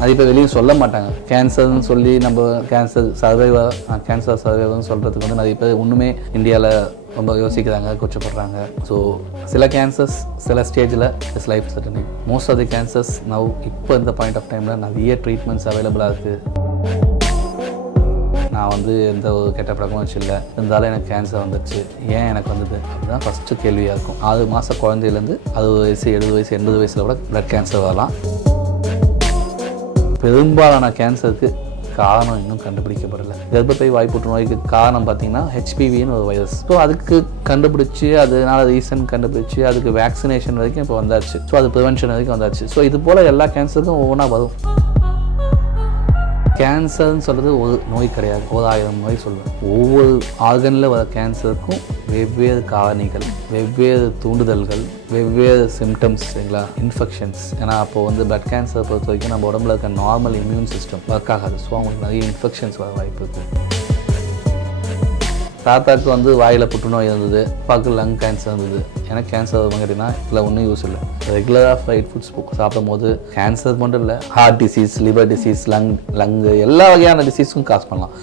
அது இப்போ வெளியும் சொல்ல மாட்டாங்க. கேன்சர்னு சொல்லி நம்ம கேன்சர் சர்வைவர்னு சொல்கிறதுக்கு வந்து நிறைய பேர் இன்னுமே இந்தியாவில் ரொம்ப யோசிக்கிறாங்க, கூச்சப்படுறாங்க. ஸோ சில கேன்சர்ஸ் சில ஸ்டேஜில் is life threatening. Most of the cancers now இப்போ இந்த பாயிண்ட் ஆஃப் டைமில் நிறைய ட்ரீட்மெண்ட்ஸ் அவைலபிளாக இருக்குது. நான் வந்து எந்த ஒரு கெட்ட பழக்கமும் வச்சு இல்லை, இருந்தாலும் எனக்கு கேன்சர் வந்துடுச்சு, ஏன் எனக்கு வந்தது அப்படிதான் ஃபஸ்ட்டு கேள்வியாக இருக்கும். 6 மாத குழந்தையிலேருந்து 60 வயசு 70 வயசு 80 வயசில் கூட பிளட் கேன்சர் வரலாம். பெரும்பாலான கேன்சருக்கு காரணம் இன்னும் கண்டுபிடிக்கப்படலை. கர்ப்பப்பை வாய் புற்றுநோய்க்கு காரணம் பார்த்திங்கன்னா ஹெச்பிவின்னு ஒரு வைரஸ். ஸோ அதுக்கு கண்டுபிடிச்சி அதனால ரீசன் கண்டுபிடிச்சி அதுக்கு வேக்சினேஷன் வரைக்கும் இப்போ வந்தாச்சு. ஸோ அது ப்ரிவென்ஷன் வரைக்கும் வந்தாச்சு. ஸோ இது போல் எல்லா கேன்சருக்கும் ஒவ்வொன்றா வரும். கேன்சர்னு சொல்கிறது ஒரு நோய் கிடையாது, 1000 நோய் சொல்லுவேன். ஒவ்வொரு ஆர்கனில் வர கேன்சருக்கும் வெவ்வேறு காரணிகள், வெவ்வேறு தூண்டுதல்கள், வெவ்வேறு சிம்டம்ஸ், சரிங்களா, இன்ஃபெக்ஷன்ஸ். ஏன்னா அப்போது வந்து பிளட் கேன்சர் பொறுத்த வரைக்கும் நம்ம உடம்புல இருக்க நார்மல் இம்யூன் சிஸ்டம் ஒர்க் ஆகாது. ஸோ அவங்களுக்கு நிறைய இன்ஃபெக்ஷன்ஸ் வர வாய்ப்பு இருக்குது. தாத்தாவுக்கு வந்து வாயில் புற்றுநோய் இருந்தது, அப்பாவுக்கு லங் கேன்சர் இருந்தது. எனக்கு கேன்சர் வருவாங்க கேட்டிங்கன்னா இல்லை, ஒன்றும் யூஸ் இல்லை. ரெகுலராக ஃப்ரைட் ஃபுட்ஸ் சாப்பிடும் போது கேன்சர் மட்டும் இல்லை, heart disease, liver disease, lung எல்லா வகையான டிசீஸுக்கும் காசு பண்ணலாம்.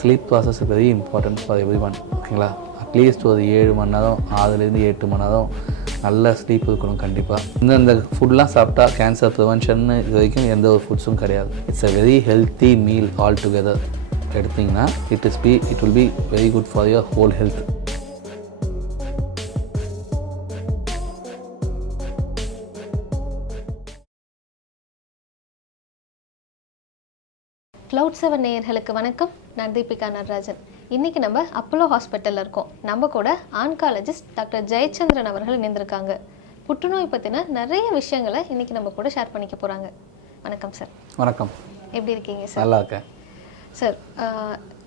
Sleep process is very important for everyone, ஓகேங்களா. அட்லீஸ்ட் ஒரு 7 மணி நேரம் 6லேருந்து 8 மணி நேரம் நல்ல ஸ்லீப் இருக்கணும் கண்டிப்பாக. இந்த ஃபுட்லாம் சாப்பிட்டா கேன்சர் ப்ரிவென்ஷன் இது வரைக்கும் எந்த ஒரு ஃபுட்ஸும் கிடையாது. It's a very healthy meal all together. எடுத்திங்கன்னா it will be very good for your whole health. Cloud7 நேயர்களுக்கு வணக்கம். நான் தீபிகா நடராஜன். இன்றைக்கி நம்ம அப்போலோ ஹாஸ்பிட்டலில் இருக்கோம். நம்ம கூட ஆன்காலஜிஸ்ட் டாக்டர் ஜெயச்சந்திரன் அவர்கள் இணைந்திருக்காங்க. புற்றுநோய் பற்றின நிறைய விஷயங்களை இன்றைக்கி நம்ம கூட ஷேர் பண்ணிக்க போகிறாங்க. வணக்கம் சார். வணக்கம். எப்படி இருக்கீங்க சார்? நல்லா இருக்கேன் சார்.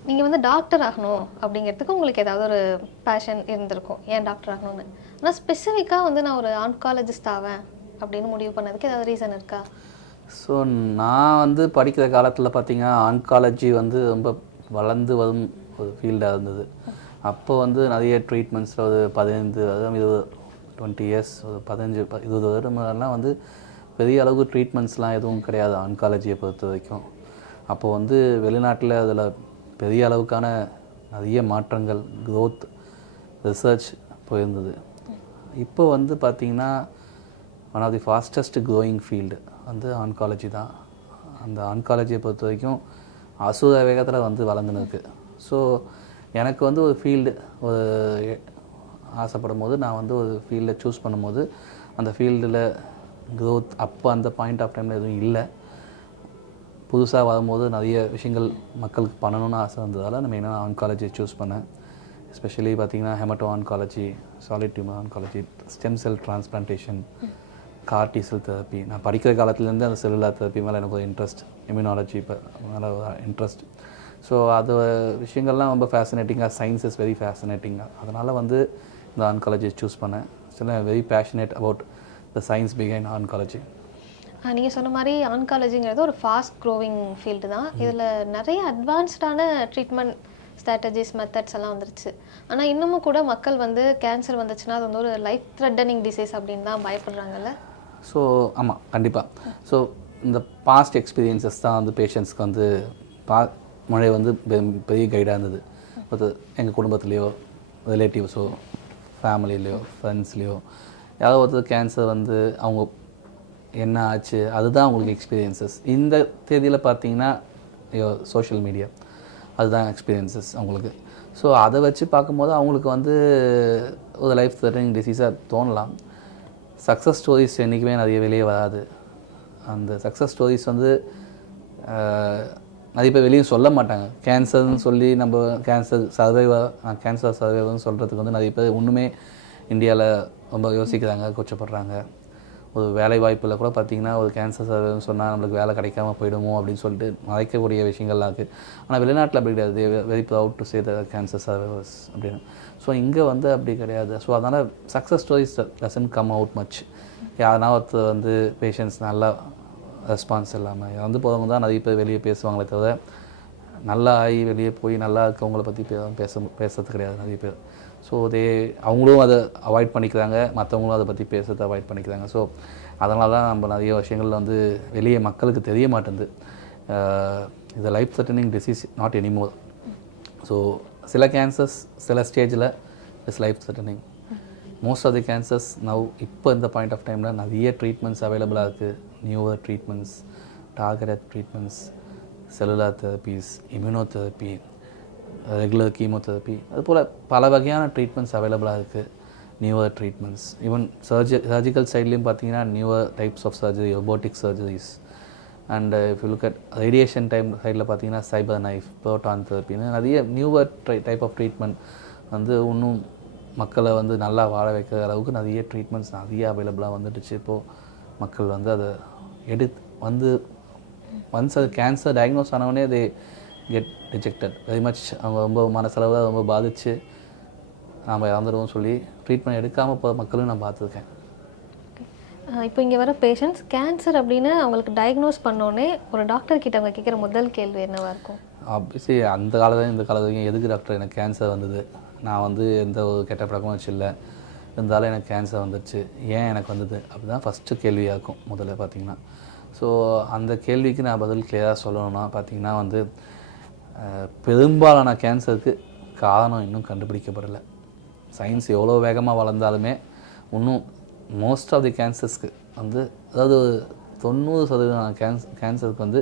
நீங்கள் வந்து டாக்டர் ஆகணும் அப்படிங்கிறதுக்கு உங்களுக்கு ஏதாவது ஒரு பேஷன் இருந்திருக்கும், ஏன் டாக்டர் ஆகணும்னு. ஆனால் ஸ்பெசிஃபிக்காக வந்து நான் ஒரு ஆன்காலஜிஸ்ட் ஆவேன் அப்படின்னு முடிவு பண்ணதுக்கு ஏதாவது ரீசன் இருக்கா? ஸோ நான் வந்து படிக்கிற காலத்தில் பார்த்திங்கன்னா ஆன்காலஜி வந்து ரொம்ப வளர்ந்து வரும் ஒரு ஃபீல்டாக இருந்தது. அப்போ வந்து நிறைய ட்ரீட்மெண்ட்ஸில் ஒரு 20 இயர்ஸ், ஒரு 15-20 வருடமெல்லாம் வந்து பெரிய அளவுக்கு ட்ரீட்மெண்ட்ஸ்லாம் எதுவும் கிடையாது ஆன்காலஜியை பொறுத்த வரைக்கும். அப்போது வந்து வெளிநாட்டில் அதில் பெரிய அளவுக்கான நிறைய மாற்றங்கள், க்ரோத், ரிசர்ச் போயிருந்தது. இப்போ வந்து பார்த்திங்கன்னா one of the fastest growing field வந்து ஆன்காலஜி தான். அந்த ஆன்காலஜியை பொறுத்த வரைக்கும் அசுர வேகத்தில் வந்து வளர்ந்துன்னு இருக்குது. ஸோ எனக்கு வந்து ஒரு ஃபீல்டு ஒரு ஆசைப்படும் போது நான் வந்து ஒரு ஃபீல்டை சூஸ் பண்ணும்போது அந்த ஃபீல்டில் க்ரோத் அப்போ அந்த பாயிண்ட் ஆஃப் டைமில் எதுவும் இல்லை. புதுசாக வரும்போது நிறைய விஷயங்கள் மக்களுக்கு பண்ணணும்னு ஆசை இருந்ததால் நம்ம என்ன ஆன்காலஜியை சூஸ் பண்ணேன். எஸ்பெஷலி பார்த்திங்கன்னா hemato oncology, solid tumour oncology, stem cell transplantation, CAR T cell therapy. நான் படிக்கிற காலத்துலேருந்து அந்த செல்லுலார் தெரப்பி மேலே எனக்கு ஒரு இன்ட்ரெஸ்ட், இம்யூனாலஜி இப்போ மேலே இன்ட்ரெஸ்ட். ஸோ அது விஷயங்கள்லாம் ரொம்ப ஃபேசினேட்டிங்காக, சயின்ஸ் இஸ் வெரி ஃபேசினேட்டிங்காக. அதனால் வந்து இந்த ஆன்காலஜியை சூஸ் பண்ணேன். சில very passionate about the science behind oncology. நீங்கள் சொன்ன மாதிரி ஆன்காலஜிங்கிறது ஒரு ஃபாஸ்ட் க்ரோவிங் ஃபீல்டு தான். இதில் நிறைய அட்வான்ஸ்டான ட்ரீட்மெண்ட் ஸ்ட்ராட்டஜிஸ், மெத்தட்ஸ் எல்லாம் வந்துருச்சு. ஆனால் இன்னமும் கூட மக்கள் வந்து கேன்சர் வந்துச்சுன்னா அது வந்து ஒரு லைஃப் த்ரெட்டனிங் டிசீஸ் அப்படின்னு தான் பயப்படுறாங்கல்ல. ஸோ ஆமாம், கண்டிப்பாக. ஸோ இந்த பாஸ்ட் எக்ஸ்பீரியன்ஸஸ் தான் வந்து பேஷண்ட்ஸ்க்கு வந்து முறை வந்து பெரிய கைடாக இருந்தது. அது எங்கள் குடும்பத்துலேயோ, ரிலேட்டிவ்ஸோ, ஃபேமிலிலேயோ, ஃப்ரெண்ட்ஸ்லேயோ யாரோ ஒருத்தர் கேன்சர் வந்து அவங்க என்ன ஆச்சு, அதுதான் அவங்களுக்கு எக்ஸ்பீரியன்ஸஸ். இந்த தேதியில் பார்த்தீங்கன்னா சோஷியல் மீடியா அதுதான் எக்ஸ்பீரியன்ஸஸ் அவங்களுக்கு. ஸோ அதை வச்சு பார்க்கும்போது அவங்களுக்கு வந்து ஒரு லைஃப் த்ரெட்டனிங் டிசீஸாக தோணலாம். சக்ஸஸ் ஸ்டோரிஸ் என்றைக்குமே நிறைய வெளியே வராது. அந்த சக்ஸஸ் ஸ்டோரிஸ் வந்து நிறைய பேர் வெளியும் சொல்ல மாட்டாங்க. கேன்சர்னு சொல்லி நம்ம கேன்சர் சர்வைவர்னு சொல்கிறதுக்கு வந்து நிறைய பேர் இன்னுமே இந்தியாவில் ரொம்ப யோசிக்கிறாங்க, கூச்சப்படுறாங்க. ஒரு வேலை வாய்ப்பில் கூட பார்த்திங்கன்னா ஒரு கேன்சர் சர்வைவர்னு சொன்னால் நம்மளுக்கு வேலை கிடைக்காம போயிடுமோ அப்படின்னு சொல்லிட்டு மறைக்கக்கூடிய விஷயங்கள்லாம் இருக்குது. ஆனால் வெளிநாட்டில் அப்படி கிடையாது. Very proud to say the cancer survivors அப்படின்னு. ஸோ இங்கே வந்து அப்படி கிடையாது. ஸோ அதனால் success stories doesn't come out much. யாருனா ஒருத்தர் வந்து பேஷண்ட்ஸ் நல்லா ரெஸ்பான்ஸ் இல்லாமல் இறந்து போகிறவங்க தான் நிறைய பேர் வெளியே பேசுவாங்களே தவிர நல்லா ஆகி வெளியே போய் நல்லா இருக்கவங்கள பற்றி பேசுறது கிடையாது நிறைய பேர். ஸோ அவங்களும் அதை அவாய்ட் பண்ணிக்கிறாங்க, மற்றவங்களும் அதை பற்றி பேசுறதை அவாய்ட் பண்ணிக்கிறாங்க. ஸோ அதனால தான் நம்ம நிறைய விஷயங்கள் வந்து வெளியே மக்களுக்கு தெரிய மாட்டேங்குது. இது life threatening disease not anymore. So சில கேன்சர்ஸ் சில ஸ்டேஜில் is life threatening. Most of the cancers now இப்போ இந்த பாயிண்ட் ஆஃப் டைமில் நிறைய ட்ரீட்மெண்ட்ஸ் அவைலபிளாக இருக்குது. Newer treatments, targeted treatments, cellular therapies, immunotherapy, regular chemotherapy, அதுபோல் பல வகையான ட்ரீட்மெண்ட்ஸ் அவைலபிளாக இருக்குது. நியூவர் ட்ரீட்மெண்ட்ஸ், ஈவன் சர்ஜிக்கல் சைட்லேயும் பார்த்தீங்கன்னா newer types of surgery, robotic surgeries. And if you look at radiation சைடில் பார்த்தீங்கன்னா சைபர் நைஃப், புரோட்டான் தெரப்பின்னு நிறைய நியூவர் டைப் ஆஃப் ட்ரீட்மெண்ட் வந்து இன்னும் மக்களை வந்து நல்லா வாழ வைக்கிற அளவுக்கு நிறைய ட்ரீட்மெண்ட்ஸ் நிறைய அவைலபிளாக வந்துடுச்சு. இப்போது மக்கள் வந்து அதை வந்து ஒன்ஸ் அது கேன்சர் டயக்னோஸ் ஆனவொடனே அது கெட் ரிஜெக்டட் வெரி மச். அவங்க ரொம்ப மனசளவில் ரொம்ப பாதித்து நாம் இறந்துடுவோம் சொல்லி ட்ரீட்மெண்ட் எடுக்காமல் போகிற மக்களும் நான் பார்த்துருக்கேன். இப்போ இங்கே வர பேஷண்ட்ஸ் கேன்சர் அப்படின்னு அவங்களுக்கு டயக்னோஸ் பண்ணோன்னே ஒரு டாக்டர் கிட்ட அவங்க கேட்குற முதல் கேள்வி என்னவாக இருக்கும்? ஆப்வியஸ்லி அந்த காலத்தில் இந்த காலத்துலையும் எதுக்கு டாக்டர் எனக்கு கேன்சர் வந்தது, நான் வந்து எந்த ஒரு கெட்ட பழக்கமும் வச்சு இல்லை, இருந்தாலும் எனக்கு கேன்சர் வந்துடுச்சு, ஏன் எனக்கு வந்தது, அப்படி தான் ஃபஸ்ட்டு கேள்வியாக இருக்கும் முதல்ல பார்த்திங்கன்னா. ஸோ அந்த கேள்விக்கு நான் பதில் கிளியராக சொல்லணும்னா பார்த்திங்கன்னா வந்து பெரும்பாலான கேன்சருக்கு காரணம் இன்னும் கண்டுபிடிக்கப்படலை. சயின்ஸ் எவ்வளோ வேகமாக வளர்ந்தாலுமே இன்னும் மோஸ்ட் ஆஃப் தி கேன்சர்ஸ்க்கு வந்து அதாவது 90% கேன்சருக்கு வந்து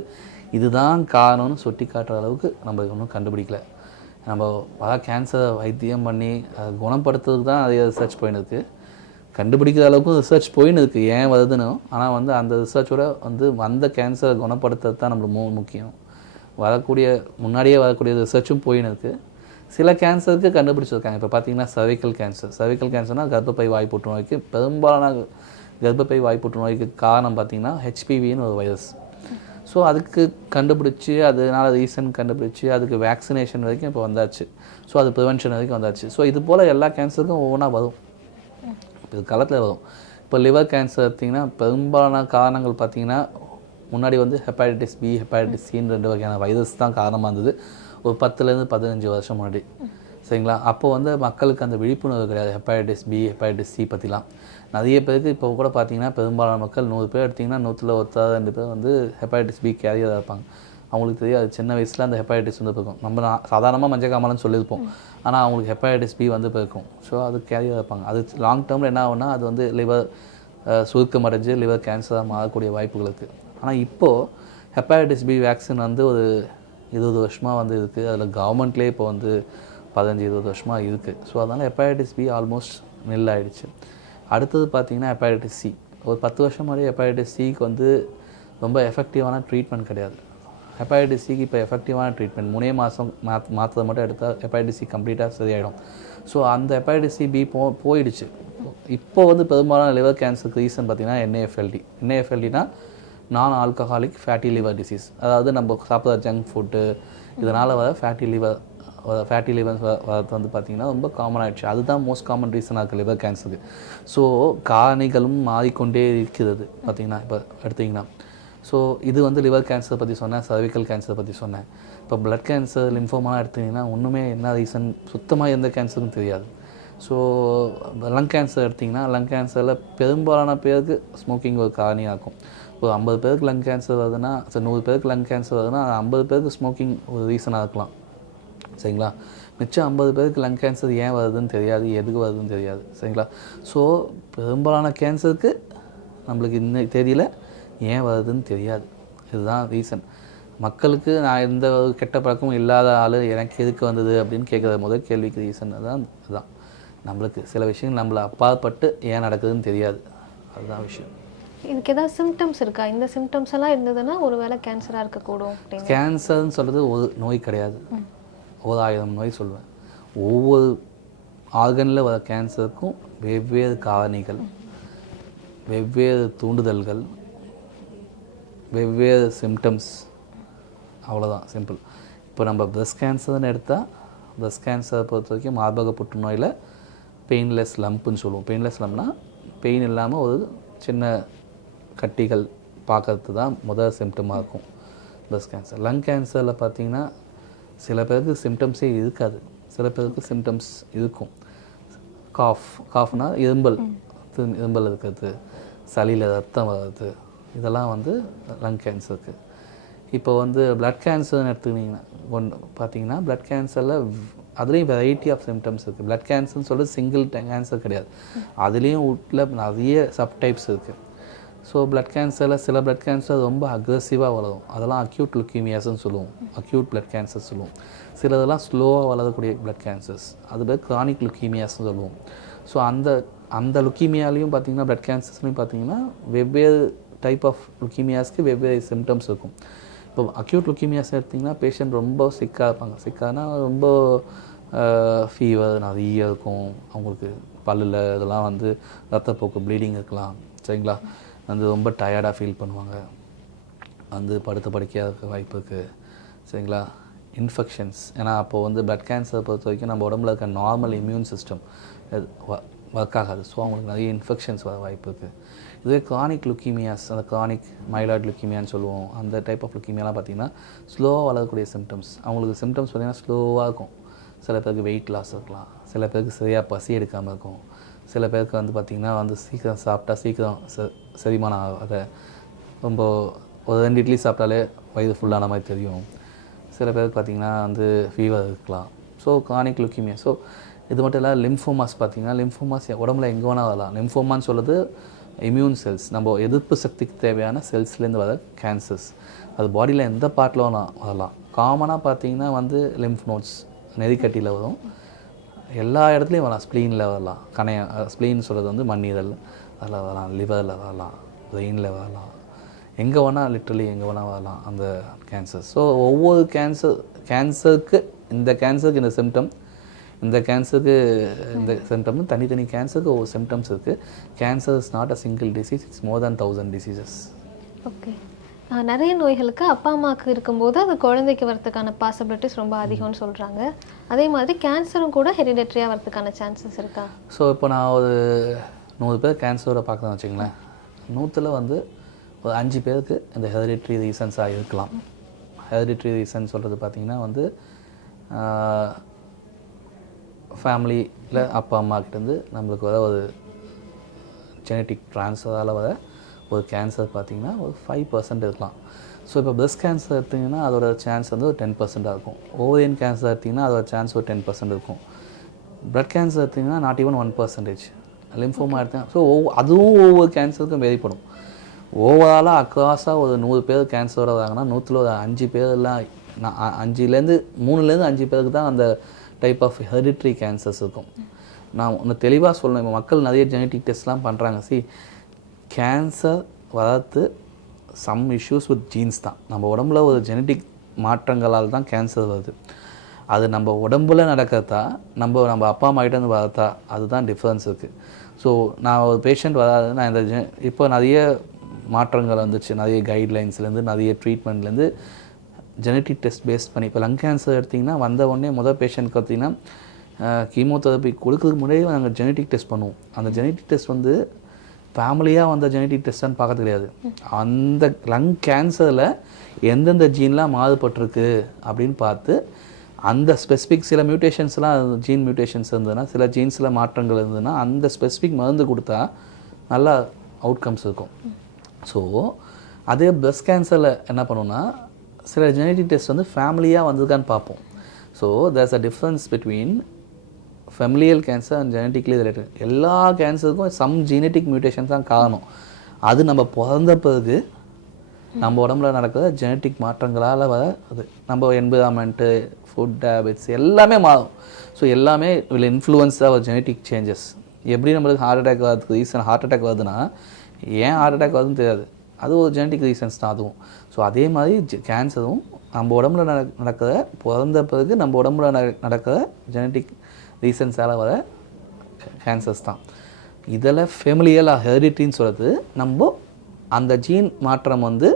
இதுதான் காரணம்னு சுட்டி காட்டுற அளவுக்கு நம்ம இன்னும் கண்டுபிடிக்கல. நம்ம பல கேன்சரை வைத்தியம் பண்ணி அதை குணப்படுத்துறதுக்கு தான் நிறைய ரிசர்ச் போயின்னு இருக்குது. கண்டுபிடிக்கிற அளவுக்கு ரிசர்ச் போயின்னு இருக்குது ஏன் வருதுன்னு. ஆனால் வந்து அந்த ரிசர்ச்சோட வந்து அந்த கேன்சரை குணப்படுத்துறது தான் நம்மளுக்கு முக்கியம். முன்னாடியே வரக்கூடிய ரிசர்ச்சும் போயின்னு இருக்குது. சில கேன்சருக்கு கண்டுபிடிச்சிருக்காங்க. இப்போ பார்த்தீங்கன்னா சர்விக்கல் கேன்சர்னால் கர்ப்பப்பை வாய் புற்றுநோய்க்கு பெரும்பாலான கர்ப்பப்பை வாய் புற்றுநோய்க்கு காரணம் பார்த்திங்கன்னா ஹெச்பிவின்னு ஒரு வைரஸ். ஸோ அதுக்கு கண்டுபிடிச்சி அதனால் ரீசன் கண்டுபிடிச்சி அதுக்கு வேக்சினேஷன் வரைக்கும் இப்போ வந்தாச்சு. ஸோ அது ப்ரிவென்ஷன் வரைக்கும் வந்தாச்சு. ஸோ இது போல் எல்லா கேன்சருக்கும் ஒவ்வொன்றா வரும், இது காலத்தில் வரும். இப்போ லிவர் கேன்சர் பார்த்திங்கன்னா பெரும்பாலான காரணங்கள் பார்த்திங்கன்னா முன்னாடி வந்து ஹெப்பாட்டிஸ் பி, ஹெப்பாட்டிஸ் சின்னு 2 வகையான வைரஸ் தான் காரணமாக இருந்தது ஒரு 10லேருந்து 15 வருஷம் முன்னாடி. சரிங்களா? அப்போ வந்து மக்களுக்கு அந்த விழிப்புணர்வு கிடையாது ஹெப்பாட்டிஸ் பி, ஹெப்பாட்டிஸ் சி பற்றிலாம். நிறைய பேருக்கு இப்போ கூட பார்த்தீங்கன்னா பெரும்பாலான மக்கள் 100 பேர் எடுத்திங்கன்னா 100ல் 2 பேர் வந்து ஹெப்பாட்டிஸ் பி கேரியராக இருப்பாங்க. அவங்களுக்கு தெரியாது சின்ன வயசில் அந்த ஹெப்பாட்டிஸ் வந்து போயிருக்கும். நம்ம சாதாரணமாக மஞ்சள் காமாலன்னு சொல்லியிருப்போம், ஆனால் அவங்களுக்கு ஹெப்பாட்டிஸ் பி வந்து போயிருக்கும். ஸோ அது கேரியராக இருப்பாங்க. அது லாங் டேர்மில் என்ன ஆகுனா அது வந்து லிவர் சுருக்கம் அடைஞ்சு லிவர் கேன்சராக மாறக்கூடிய வாய்ப்புகள் இருக்குது. ஆனால் இப்போது ஹெப்பாட்டிஸ் பி வேக்சின் வந்து ஒரு 20 வருஷமாக வந்து இருக்குது. அதில் கவர்மெண்ட்லேயே இப்போ வந்து 15-20 வருஷமாக இருக்குது. ஸோ அதனால் ஹெப்பாட்டிஸ் பி ஆல்மோஸ்ட் நில் ஆகிடுச்சு. அடுத்தது பார்த்திங்கன்னா ஹெப்பாட்டிஸ் சி. ஒரு 10 வருஷம் மாதிரி ஹெப்பாட்டிஸ் சிக்கு வந்து ரொம்ப எஃபெக்டிவான ட்ரீட்மெண்ட் கிடையாது. ஹெப்பாட்டிஸ் சிக்கு இப்போ எஃபெக்டிவான ட்ரீட்மெண்ட் 3 மாதம் மாற்றத்தை மட்டும் எடுத்தால் ஹெப்பாட்டிஸ் சி கம்ப்ளீட்டாக சரியாயிடும். ஸோ அந்த ஹெப்பாட்டிஸ் சி பி போயிடுச்சு. இப்போ வந்து பெரும்பாலான லிவர் கேன்சருக்கு ரீசன் பார்த்திங்கன்னா என்ஏஎஃப்எல்டினா நான் ஆல்கஹாலிக் ஃபேட்டி லிவர் டிசீஸ். அதாவது நம்ம சாப்பிட்ற ஜங்க் ஃபுட்டு இதனால் வர ஃபேட்டி லிவர் வரது வந்து பார்த்திங்கன்னா ரொம்ப காமன் ஆகிடுச்சு. அதுதான் மோஸ்ட் காமன் ரீசனாக இருக்குது லிவர் கேன்சருக்கு. ஸோ காரணிகளும் மாறிக்கொண்டே இருக்கிறது பார்த்திங்கன்னா. இப்போ எடுத்திங்கன்னா ஸோ இது வந்து லிவர் கேன்சர் பற்றி சொன்னேன், சர்விக்கல் கேன்சர் பற்றி சொன்னேன். இப்போ பிளட் கேன்சர், லிம்போமாலாம் எடுத்திங்கன்னா ஒன்றுமே என்ன ரீசன் சுத்தமாக எந்த கேன்சரும் தெரியாது. ஸோ லங் கேன்சர் எடுத்திங்கன்னா லங் கேன்சரில் பெரும்பாலான பேருக்கு ஸ்மோக்கிங் ஒரு காரணியாக இருக்கும். ஒரு 50 பேருக்கு லங் கேன்சர் வருதுன்னா 100 பேருக்கு லங் கேன்சர் வருதுன்னா 50 பேருக்கு ஸ்மோக்கிங் ஒரு ரீசனாக இருக்கலாம். சரிங்களா? மிச்சம் 50 பேருக்கு லங் கேன்சர் ஏன் வருதுன்னு தெரியாது, எதுக்கு வருதுன்னு தெரியாது. சரிங்களா? ஸோ பெரும்பாலான கேன்சருக்கு நம்மளுக்கு இன்னும் தெரியல, ஏன் வருதுன்னு தெரியாது. இதுதான் ரீசன். மக்களுக்கு நான் எந்த கெட்ட பழக்கமும் இல்லாத ஆள் எனக்கு எதுக்கு வந்தது அப்படின்னு கேட்குற முதல் கேள்விக்கு ரீசன் அதுதான். நம்மளுக்கு சில விஷயங்கள் நம்மளை அப்பாற்பட்டு ஏன் நடக்குதுன்னு தெரியாது. அதுதான் விஷயம். இதுக்கு ஏதாவது சிம்டம்ஸ் இருக்கா? இந்த சிம்டம்ஸ் எல்லாம் இருந்ததுன்னா ஒரு வேளை கேன்சராக இருக்கக்கூடும். கேன்சர்னு சொல்கிறது ஒரு நோய் கிடையாது, ஒரு 1000 நோய் சொல்லுவேன். ஒவ்வொரு ஆர்கனில் வர கேன்சருக்கும் வெவ்வேறு காரணிகள், வெவ்வேறு தூண்டுதல்கள், வெவ்வேறு சிம்டம்ஸ். அவ்வளோதான், சிம்பிள். இப்போ நம்ம பிரஸ்ட் கேன்சர்னு எடுத்தால் பிரஸ்ட் கேன்சரை பொறுத்த வரைக்கும் மார்பக புற்றுநோயில் பெயின்லெஸ் லம்ப்புன்னு சொல்லுவோம். பெயின்லெஸ் லம்ப்னா பெயின் இல்லாமல் ஒரு சின்ன கட்டிகள் பார்க்கறது தான் முதல் சிம்டமாக இருக்கும் பிரஸ்ட் கேன்சர். லங் கேன்சரில் பார்த்திங்கன்னா சில பேருக்கு சிம்டம்ஸே இருக்காது, சில பேருக்கு சிம்டம்ஸ் இருக்கும். காஃப்னால் இரும்பல் இருக்கிறது, சளியில் ரத்தம் வர்றது, இதெல்லாம் வந்து லங் கேன்சருக்கு. இப்போ வந்து பிளட் கேன்சர்னு எடுத்துக்கிட்டிங்கன்னா பார்த்தீங்கன்னா பிளட் கேன்சரில் அதுலேயும் வெரைட்டி ஆஃப் சிம்டம்ஸ் இருக்குது. பிளட் கேன்சர்னு சொல்லிட்டு சிங்கிள் கேன்சர் கிடையாது, அதுலேயும் உள்ள நிறைய சப்டைப்ஸ் இருக்குது. ஸோ பிளட் கேன்சரில் சில பிளட் கேன்சர் ரொம்ப அக்ரெசிவாக வளரும், அதெல்லாம் அக்யூட் லுக்கீமியாஸ்ன்னு சொல்லுவோம், அக்யூட் பிளட் கேன்சர் சொல்லுவோம். சிலதெல்லாம் ஸ்லோவாக வளரக்கூடிய பிளட் கேன்சர்ஸ், அது பேர் கிரானிக் லுக்கீமியாஸ்ன்னு சொல்லுவோம். ஸோ அந்த லுக்கீமியாலையும் பார்த்திங்கன்னா பிளட் கேன்சர்ஸ்லையும் பார்த்திங்கன்னா வெவ்வேறு டைப் ஆஃப் லுக்கீமியாஸ்க்கு வெவ்வேறு சிம்டம்ஸ் இருக்கும். இப்போ அக்யூட் லுக்கீமியாஸ் எடுத்திங்கன்னா பேஷண்ட் ரொம்ப சிக்காக இருப்பாங்க. சிக்கானா ரொம்ப ஃபீவர் நிறைய இருக்கும், அவங்களுக்கு பல்லில் இதெல்லாம் வந்து ரத்தப்போக்கு ப்ளீடிங் இருக்கலாம், சரிங்களா. வந்து ரொம்ப டயர்டாக ஃபீல் பண்ணுவாங்க, வந்து படுத்த படுக்கையாக இருக்க வாய்ப்பு இருக்குது, சரிங்களா. இன்ஃபெக்ஷன்ஸ், ஏன்னா அப்போது வந்து பிளட் கேன்சர் பொறுத்த வரைக்கும் நம்ம உடம்புல இருக்க நார்மல் இம்யூன் சிஸ்டம் ஒர்க் ஆகாது. ஸோ அவங்களுக்கு நிறைய இன்ஃபெக்ஷன்ஸ் வர வாய்ப்பு இருக்குது. இதுவே கிரானிக் லுக்கீமியாஸ், அந்த கிரானிக் மைலாய்டு லுக்கீமியான்னு சொல்லுவோம், அந்த டைப் ஆஃப் லுக்கீமியாலாம் பார்த்திங்கன்னா ஸ்லோவாக வளரக்கூடிய சிம்டம்ஸ். அவங்களுக்கு சிம்டம்ஸ் பார்த்திங்கன்னா ஸ்லோவாக இருக்கும். சில பேருக்கு வெயிட் லாஸ் இருக்கலாம், சில பேருக்கு சரியாக பசி எடுக்காமல் இருக்கும், சில பேருக்கு வந்து பார்த்திங்கன்னா வந்து சீக்கிரம் சாப்பிட்டா சீக்கிரம் செரிமானம் ஆகாத, ரொம்ப ஒரு 2 இட்லி சாப்பிட்டாலே வயிறு ஃபுல்லான மாதிரி தெரியும். சில பேருக்கு பார்த்திங்கன்னா வந்து ஃபீவர் இருக்கலாம். So chronic leukaemia. ஸோ இது மட்டும் இல்லை, லிம்ஃபோமாஸ் பார்த்திங்கன்னா லிம்ஃபோமாஸ் உடம்புல எங்கே வேணால் வரலாம். லிம்ஃபோமான்னு சொல்லுறது இம்யூன் செல்ஸ், நம்ம எதிர்ப்பு சக்திக்கு தேவையான செல்ஸ்லேருந்து வர கேன்சர்ஸ். அது பாடியில் எந்த பார்ட்டில் வேணால் வரலாம். காமனாக பார்த்திங்கன்னா வந்து லிம்ஃப் நோட்ஸ் நெறிக்கட்டியில் வரும், எல்லா இடத்துலையும் வரலாம். ஸ்ப்ளீனில் வரலாம், ஸ்ப்ளீன் சொல்கிறது வந்து மண்ணீரல், அதில் வரலாம், லிவரில் வரலாம், பிரெயினில் வரலாம், எங்கே வேணால் லிட்ரலி எங்கே வேணால் வரலாம் அந்த கேன்சர். ஸோ ஒவ்வொரு கேன்சருக்கு இந்த கேன்சருக்கு இந்த சிம்டம், இந்த கேன்சருக்கு இந்த சிம்டம்னு தனித்தனி கேன்சருக்கு ஒவ்வொரு சிம்டம்ஸ் இருக்குது. Cancer is not a single disease, it's more than 1000 diseases. Okay, நிறைய நோய்களுக்கு அப்பா அம்மாவுக்கு இருக்கும்போது அது குழந்தைக்கு வரதுக்கான பாசிபிலிட்டிஸ் ரொம்ப அதிகம்னு சொல்கிறாங்க. அதே மாதிரி கேன்சரும் கூட ஹெரிடேட்டரியாக வரதுக்கான சான்சஸ் இருக்கா? ஸோ இப்போ நான் ஒரு 100 பேர் கேன்சரோட பார்க்குறேன்னு வச்சுங்களேன், 100ல் வந்து ஒரு 5 பேருக்கு இந்த ஹெரிடேட்டரி ரீசன்ஸாக இருக்கலாம். ஹெரிடேட்டரி ரீசன் சொல்கிறது பார்த்திங்கன்னா வந்து ஃபேமிலியில் அப்பா அம்மாக்கிட்டேருந்து நம்மளுக்கு வர ஒரு ஜெனட்டிக் ட்ரான்ஸ்ஃபரால் வர ஒரு கேன்சர் பார்த்திங்கன்னா ஒரு 5% இருக்கலாம். ஸோ இப்போ பிரெஸ்ட் கேன்சர் எடுத்திங்கன்னா அதோட சான்ஸ் வந்து ஒரு 10% இருக்கும். ஓவரியன் கேன்சர் எடுத்திங்கன்னா அதோட சான்ஸ் ஒரு 10% இருக்கும். பிளட் கேன்சர் எடுத்திங்கன்னா நாட் ஈவன் 1%. லிம்ஃபோமா எடுத்திங்கன்னா ஸோ அதுவும் ஒவ்வொரு கேன்சருக்கும் வேறுபடும். ஓவராலாக அக்ராஸாக ஒரு 100 பேர் கேன்சரோட வராங்கன்னா 100ல் ஒரு 5 பேர்லாம் 3லேருந்து 5 பேருக்கு தான் அந்த டைப் ஆஃப் ஹெரிடிட்ரி கேன்சர்ஸ் இருக்கும். நான் ஒன்று தெளிவாக சொல்லணும், இப்போ மக்கள் நிறைய ஜெனட்டிக் டெஸ்ட்லாம் பண்ணுறாங்க. கேன்சர் வரது சம் இஷ்யூஸ் வித் ஜீன்ஸ் தான். நம்ம உடம்புல ஒரு ஜெனட்டிக் மாற்றங்களால் தான் கேன்சர் வருது. அது நம்ம உடம்புல நடக்கிறதா நம்ம அப்பா அம்மாகிட்டேருந்து வரதா, அதுதான் டிஃப்ரென்ஸ் இருக்குது. ஸோ நான் ஒரு பேஷண்ட் வராது, நான் இந்த இப்போ நிறைய மாற்றங்கள் வந்துச்சு, நிறைய கைட்லைன்ஸ்லேருந்து நிறைய ட்ரீட்மெண்ட்லேருந்து ஜெனட்டிக் டெஸ்ட் பேஸ்ட் பண்ணி. இப்போ லங் கேன்சர் எடுத்திங்கன்னா வந்த உடனே முதல் பேஷண்ட்க்கு பார்த்திங்கன்னா கீமோதெரப்பி கொடுக்கறதுக்கு முன்னாடியே நாங்கள் ஜெனட்டிக் டெஸ்ட் பண்ணுவோம். அந்த ஜெனட்டிக் டெஸ்ட் வந்து ஃபேமிலியாக வந்த ஜெனட்டிக் டெஸ்ட்டான்னு பார்க்கறது கிடையாது. அந்த லங் கேன்சரில் எந்தெந்த ஜீன்லாம் மாறுபட்டிருக்கு அப்படின்னு பார்த்து அந்த ஸ்பெசிஃபிக் சில மியூட்டேஷன்ஸ்லாம் ஜீன் மியூட்டேஷன்ஸ் இருந்ததுன்னா, சில ஜீன்ஸில் மாற்றங்கள் இருந்ததுன்னா அந்த ஸ்பெசிஃபிக் மருந்து கொடுத்தா நல்லா அவுட்கம்ஸ் இருக்கும். ஸோ அதே பிரெஸ்ட் கேன்சரில் என்ன பண்ணுவோன்னா சில ஜெனட்டிக் டெஸ்ட் வந்து ஃபேமிலியாக வந்திருக்கான்னு பார்ப்போம். So there's a difference between familial cancer and genetically related. எல்லா கேன்சருக்கும் சம் ஜெனட்டிக் மியூட்டேஷன்ஸ் தான் காரணம். அது நம்ம பிறந்த பிறகு நம்ம உடம்புல நடக்கிற ஜெனட்டிக் மாற்றங்களால் வர அது நம்ம என்விரான்மெண்ட்டு, ஃபுட் ஹேபிட்ஸ் எல்லாமே மாறும். ஸோ எல்லாமே will influence our genetic changes. எப்படி நம்மளுக்கு ஹார்ட் அட்டாக் வரதுக்கு ரீசன், ஹார்ட் அட்டாக் வருதுன்னா ஏன் ஹார்ட் அட்டாக் வருதுன்னு தெரியாது, அது ஒரு ஜெனட்டிக் ரீசன்ஸ் தான் அதுவும். ஸோ அதே மாதிரி கேன்சரும் நம்ம உடம்புல நடக்கிற பிறந்த பிறகு நம்ம உடம்புல நடக்கிற ஜெனட்டிக் ரீசன்ஸால் வர கேன்சர்ஸ் தான். இதில் ஃபெமிலியலாக ஹெரிடிட்டின்னு சொல்கிறது நம்ம அந்த ஜீன் மாற்றம் வந்து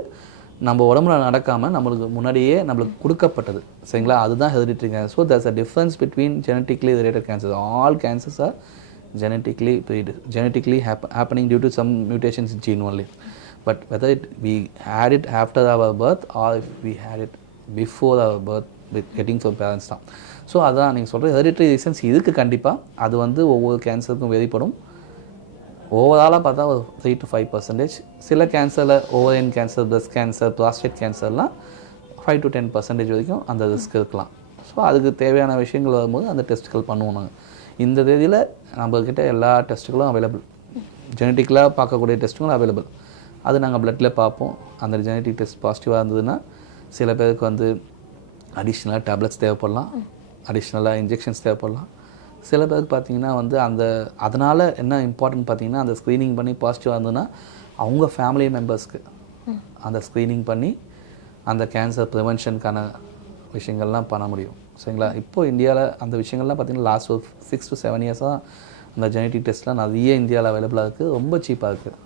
நம்ம உடம்புல நடக்காமல் நம்மளுக்கு முன்னாடியே நம்மளுக்கு கொடுக்கப்பட்டது, சரிங்களா. அதுதான் hereditary cancer. So there's a difference between genetically related cancer. All cancers are genetically happening due to some mutations in gene only. But whether we had it after our birth or if we had it before our birth with getting from parents தான். So அதான் நீங்கள் சொல்கிற hereditary reasons இதுக்கு கண்டிப்பாக அது வந்து ஒவ்வொரு கேன்சருக்கும் வேறுபடும். ஓவராலாக பார்த்தா ஒரு 3 to 5%. சில கேன்சரில் ovarian cancer, breast cancer, prostate கேன்சர்லாம் 5 to 10% வரைக்கும் அந்த ரிஸ்க் இருக்கலாம். ஸோ அதுக்கு தேவையான விஷயங்கள் வரும்போது அந்த டெஸ்ட்டுகள் பண்ணுவோம் நாங்கள். இந்த தேதியில் நம்மக்கிட்ட எல்லா டெஸ்ட்டுகளும் அவைலபிள். ஜெனட்டிக்கலாக பார்க்கக்கூடிய டெஸ்ட்டுகளும் அவைலபிள். அது நாங்கள் ப்ளட்டில் பார்ப்போம். அந்த ஜெனட்டிக் டெஸ்ட் பாசிட்டிவாக இருந்ததுன்னா சில பேருக்கு வந்து அடிஷ்னலாக டேப்லெட்ஸ் தேவைப்படலாம், அடிஷ்னலாக இன்ஜெக்ஷன்ஸ் தேவைப்படலாம். சில பேருக்கு பார்த்திங்கன்னா வந்து அதனால் என்ன இம்பார்ட்டன்ட் பார்த்திங்கன்னா அந்த ஸ்க்ரீனிங் பண்ணி பாசிட்டிவாக இருந்ததுன்னா அவங்க ஃபேமிலி மெம்பர்ஸ்க்கு அந்த ஸ்க்ரீனிங் பண்ணி அந்த கேன்சர் ப்ரிவென்ஷனுக்கான விஷயங்கள்லாம் பண்ண முடியும். சரிங்களா? இப்போது இந்தியாவில் அந்த விஷயங்கள்லாம் பார்த்திங்கன்னா லாஸ்ட் ஒரு 6 to 7 இயர்ஸாக அந்த ஜெனட்டிக் டெஸ்ட்லாம் நிறைய இந்தியாவில் அவைலபிளாக இருக்குது. ரொம்ப சீப்பாக இருக்குது.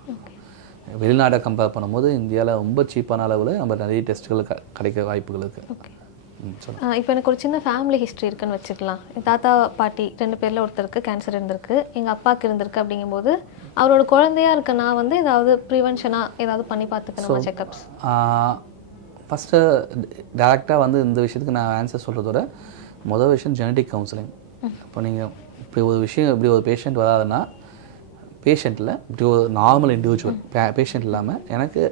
வெளிநாடை கம்பேர் பண்ணும்போது இந்தியாவில் ரொம்ப சீப்பான அளவில் நம்ம நிறைய டெஸ்ட்டுகள் கிடைக்க வாய்ப்புகள் இருக்குது. இப்போ எனக்கு ஒரு சின்ன ஃபேமிலி ஹிஸ்ட்ரி இருக்குன்னு வச்சுக்கலாம். தாத்தா பாட்டி 2 பேரில் ஒருத்தருக்கு கேன்சர் இருந்திருக்கு, எங்கள் அப்பாவுக்கு இருந்திருக்கு. அப்படிங்கும்போது அவரோட குழந்தையாக இருக்க நான் வந்து ஏதாவது ப்ரிவென்ஷனாக ஏதாவது பண்ணி பார்த்துக்கணுமா செக்கப்ஸ்? ஃபஸ்ட்டு டேரெக்டாக வந்து இந்த விஷயத்துக்கு நான் ஆன்சர் சொல்கிறதோட முதல் விஷயம் ஜெனட்டிக் கவுன்சிலிங். இப்போ நீங்கள் இப்படி ஒரு விஷயம் இப்படி ஒரு பேஷண்ட் வராதுன்னா பேஷண்ட்டில் இப்படி ஒரு நார்மல் இண்டிவிஜுவல் பேஷண்ட் இல்லாமல் எனக்கு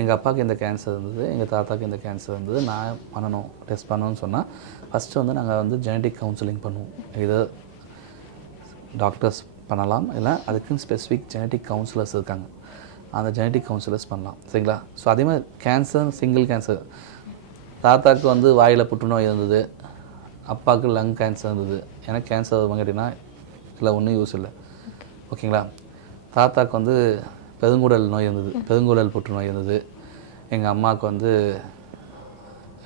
எங்கள் அப்பாவுக்கு இந்த கேன்சர் இருந்தது, எங்கள் தாத்தாவுக்கு இந்த கேன்சர் இருந்தது, நான் பண்ணணும் டெஸ்ட் பண்ணணும்னு சொன்னால் ஃபஸ்ட்டு வந்து நாங்கள் வந்து ஜெனட்டிக் கவுன்சிலிங் பண்ணுவோம். இது டாக்டர்ஸ் பண்ணலாம், இல்லை அதுக்குன்னு ஸ்பெசிஃபிக் ஜெனட்டிக் கவுன்சிலர்ஸ் இருக்காங்க, அந்த ஜெனட்டிக் கவுன்சிலர்ஸ் பண்ணலாம். சரிங்களா? ஸோ அதே மாதிரி கேன்சர், சிங்கிள் கேன்சர், தாத்தாவுக்கு வந்து வாயில் புற்றுநோய் இருந்தது, அப்பாவுக்கு லங் கேன்சர் இருந்தது, எனக்கு கேன்சர் வருவாங்க கேட்டிங்கன்னா இல்லை ஒன்றும் யூஸ் இல்லை. ஓகேங்களா? தாத்தாவுக்கு வந்து பெருங்குடல் நோய் இருந்தது, பெருங்குடல் புற்றுநோய் இருந்தது, எங்கள் அம்மாவுக்கு வந்து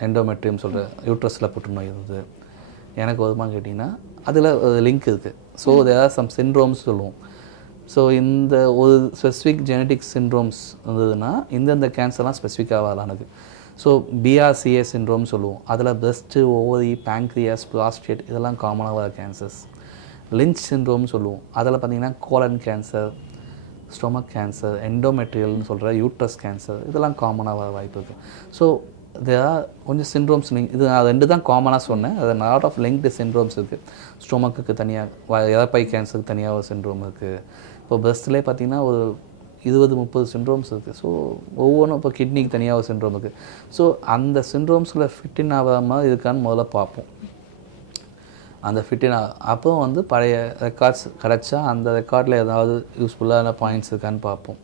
எண்டோமெட்ரியம் சொல்கிற யூட்ரஸில் புற்றுநோய் இருந்தது, எனக்கு வருமானு கேட்டிங்கன்னா அதில் ஒரு லிங்க் இருக்குது. ஸோ தேர் சம் சிண்ட்ரோம்ஸ் சொல்லுவோம். ஸோ இந்த ஒரு ஸ்பெசிஃபிக் ஜெனட்டிக் சிண்ட்ரோம்ஸ் இருந்ததுன்னா இந்தந்த கேன்சர்லாம் ஸ்பெசிஃபிக்காக வரலானது. ஸோ BRCA சிண்ட்ரோம் சொல்லுவோம். அதில் பிரஸ்ட்டு, ஓவரி, பேங்க்ரியாஸ், ப்ராஸ்டேட் இதெல்லாம் காமனாக வர கேன்சர்ஸ். லிஞ்ச் சிண்ட்ரோம்னு சொல்லுவோம். அதில் பார்த்திங்கன்னா கோலன் கேன்சர், ஸ்டொமக் கேன்சர், எண்டோமெட்ரியல்னு சொல்கிற யூட்ரஸ் கேன்சர் இதெல்லாம் காமனாக வர வாய்ப்பு இருக்குது. ஸோ கொஞ்சம் சிண்ட்ரோம்ஸ் இது நான் 2 தான் காமனாக சொன்னேன். அது லாட் ஆஃப் லிங்க்டு சிண்ட்ரோம்ஸ் இருக்குது. ஸ்டொமக்குக்கு தனியாக, இறப்பை கேன்சருக்கு தனியாக ஒரு சிண்ட்ரோம் இருக்குது. இப்போ பிரஸ்ட்லேயே பார்த்திங்கன்னா ஒரு 20-30 சிண்ட்ரோம்ஸ் இருக்குது. ஸோ ஒவ்வொன்றும் இப்போ கிட்னிக்கு தனியாக ஒரு சிண்ட்ரோம் இருக்குது. ஸோ அந்த சிண்ட்ரோம்ஸில் ஃபிட்டின் ஆகாமல் இருக்கான்னு முதல்ல பார்ப்போம். அந்த ஃபிட்டின் அப்போ வந்து பழைய ரெக்கார்ட்ஸ் கிடச்சா அந்த ரெக்கார்டில் ஏதாவது யூஸ்ஃபுல்லான பாயிண்ட்ஸ் இருக்கான்னு பார்ப்போம்.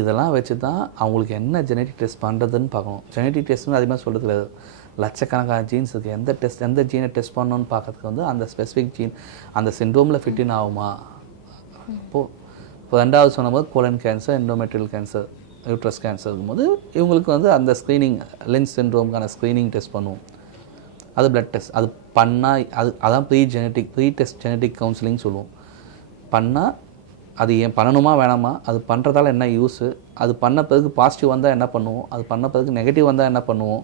இதெல்லாம் வச்சு தான் அவங்களுக்கு என்ன ஜெனட்டிக் டெஸ்ட் பண்ணுறதுன்னு பார்க்கணும். ஜெனட்டிக் டெஸ்ட்னு அதிகமாக சொல்கிறது கிடையாது. லட்சக்கணக்கான ஜீன்ஸ் இருக்குது. எந்த ஜீனை டெஸ்ட் பண்ணணுன்னு பார்க்கறதுக்கு வந்து அந்த ஸ்பெசிஃபிக் ஜீன் அந்த சிண்ட்ரோமில் ஃபிட்டின் ஆகுமா. இப்போ 2வது சொன்னபோது colon cancer, endometrial cancer, uterus cancer இருக்கும்போது இவங்களுக்கு வந்து அந்த ஸ்க்ரீனிங் லிஞ்ச் சிண்ட்ரோமுக்கான ஸ்க்ரீனிங் டெஸ்ட் பண்ணுவோம். அது பிளட் டெஸ்ட். அது பண்ணால் அதான் ப்ரீ டெஸ்ட் ஜெனட்டிக் கவுன்சிலிங் சொல்லுவோம். பண்ணால் அது ஏன் பண்ணணுமா வேணாமா, அது பண்ணுறதால என்ன யூஸு, அது பண்ண பிறகு பாசிட்டிவ் வந்தால் என்ன பண்ணுவோம், அது பண்ண பிறகு நெகட்டிவ் வந்தால் என்ன பண்ணுவோம்,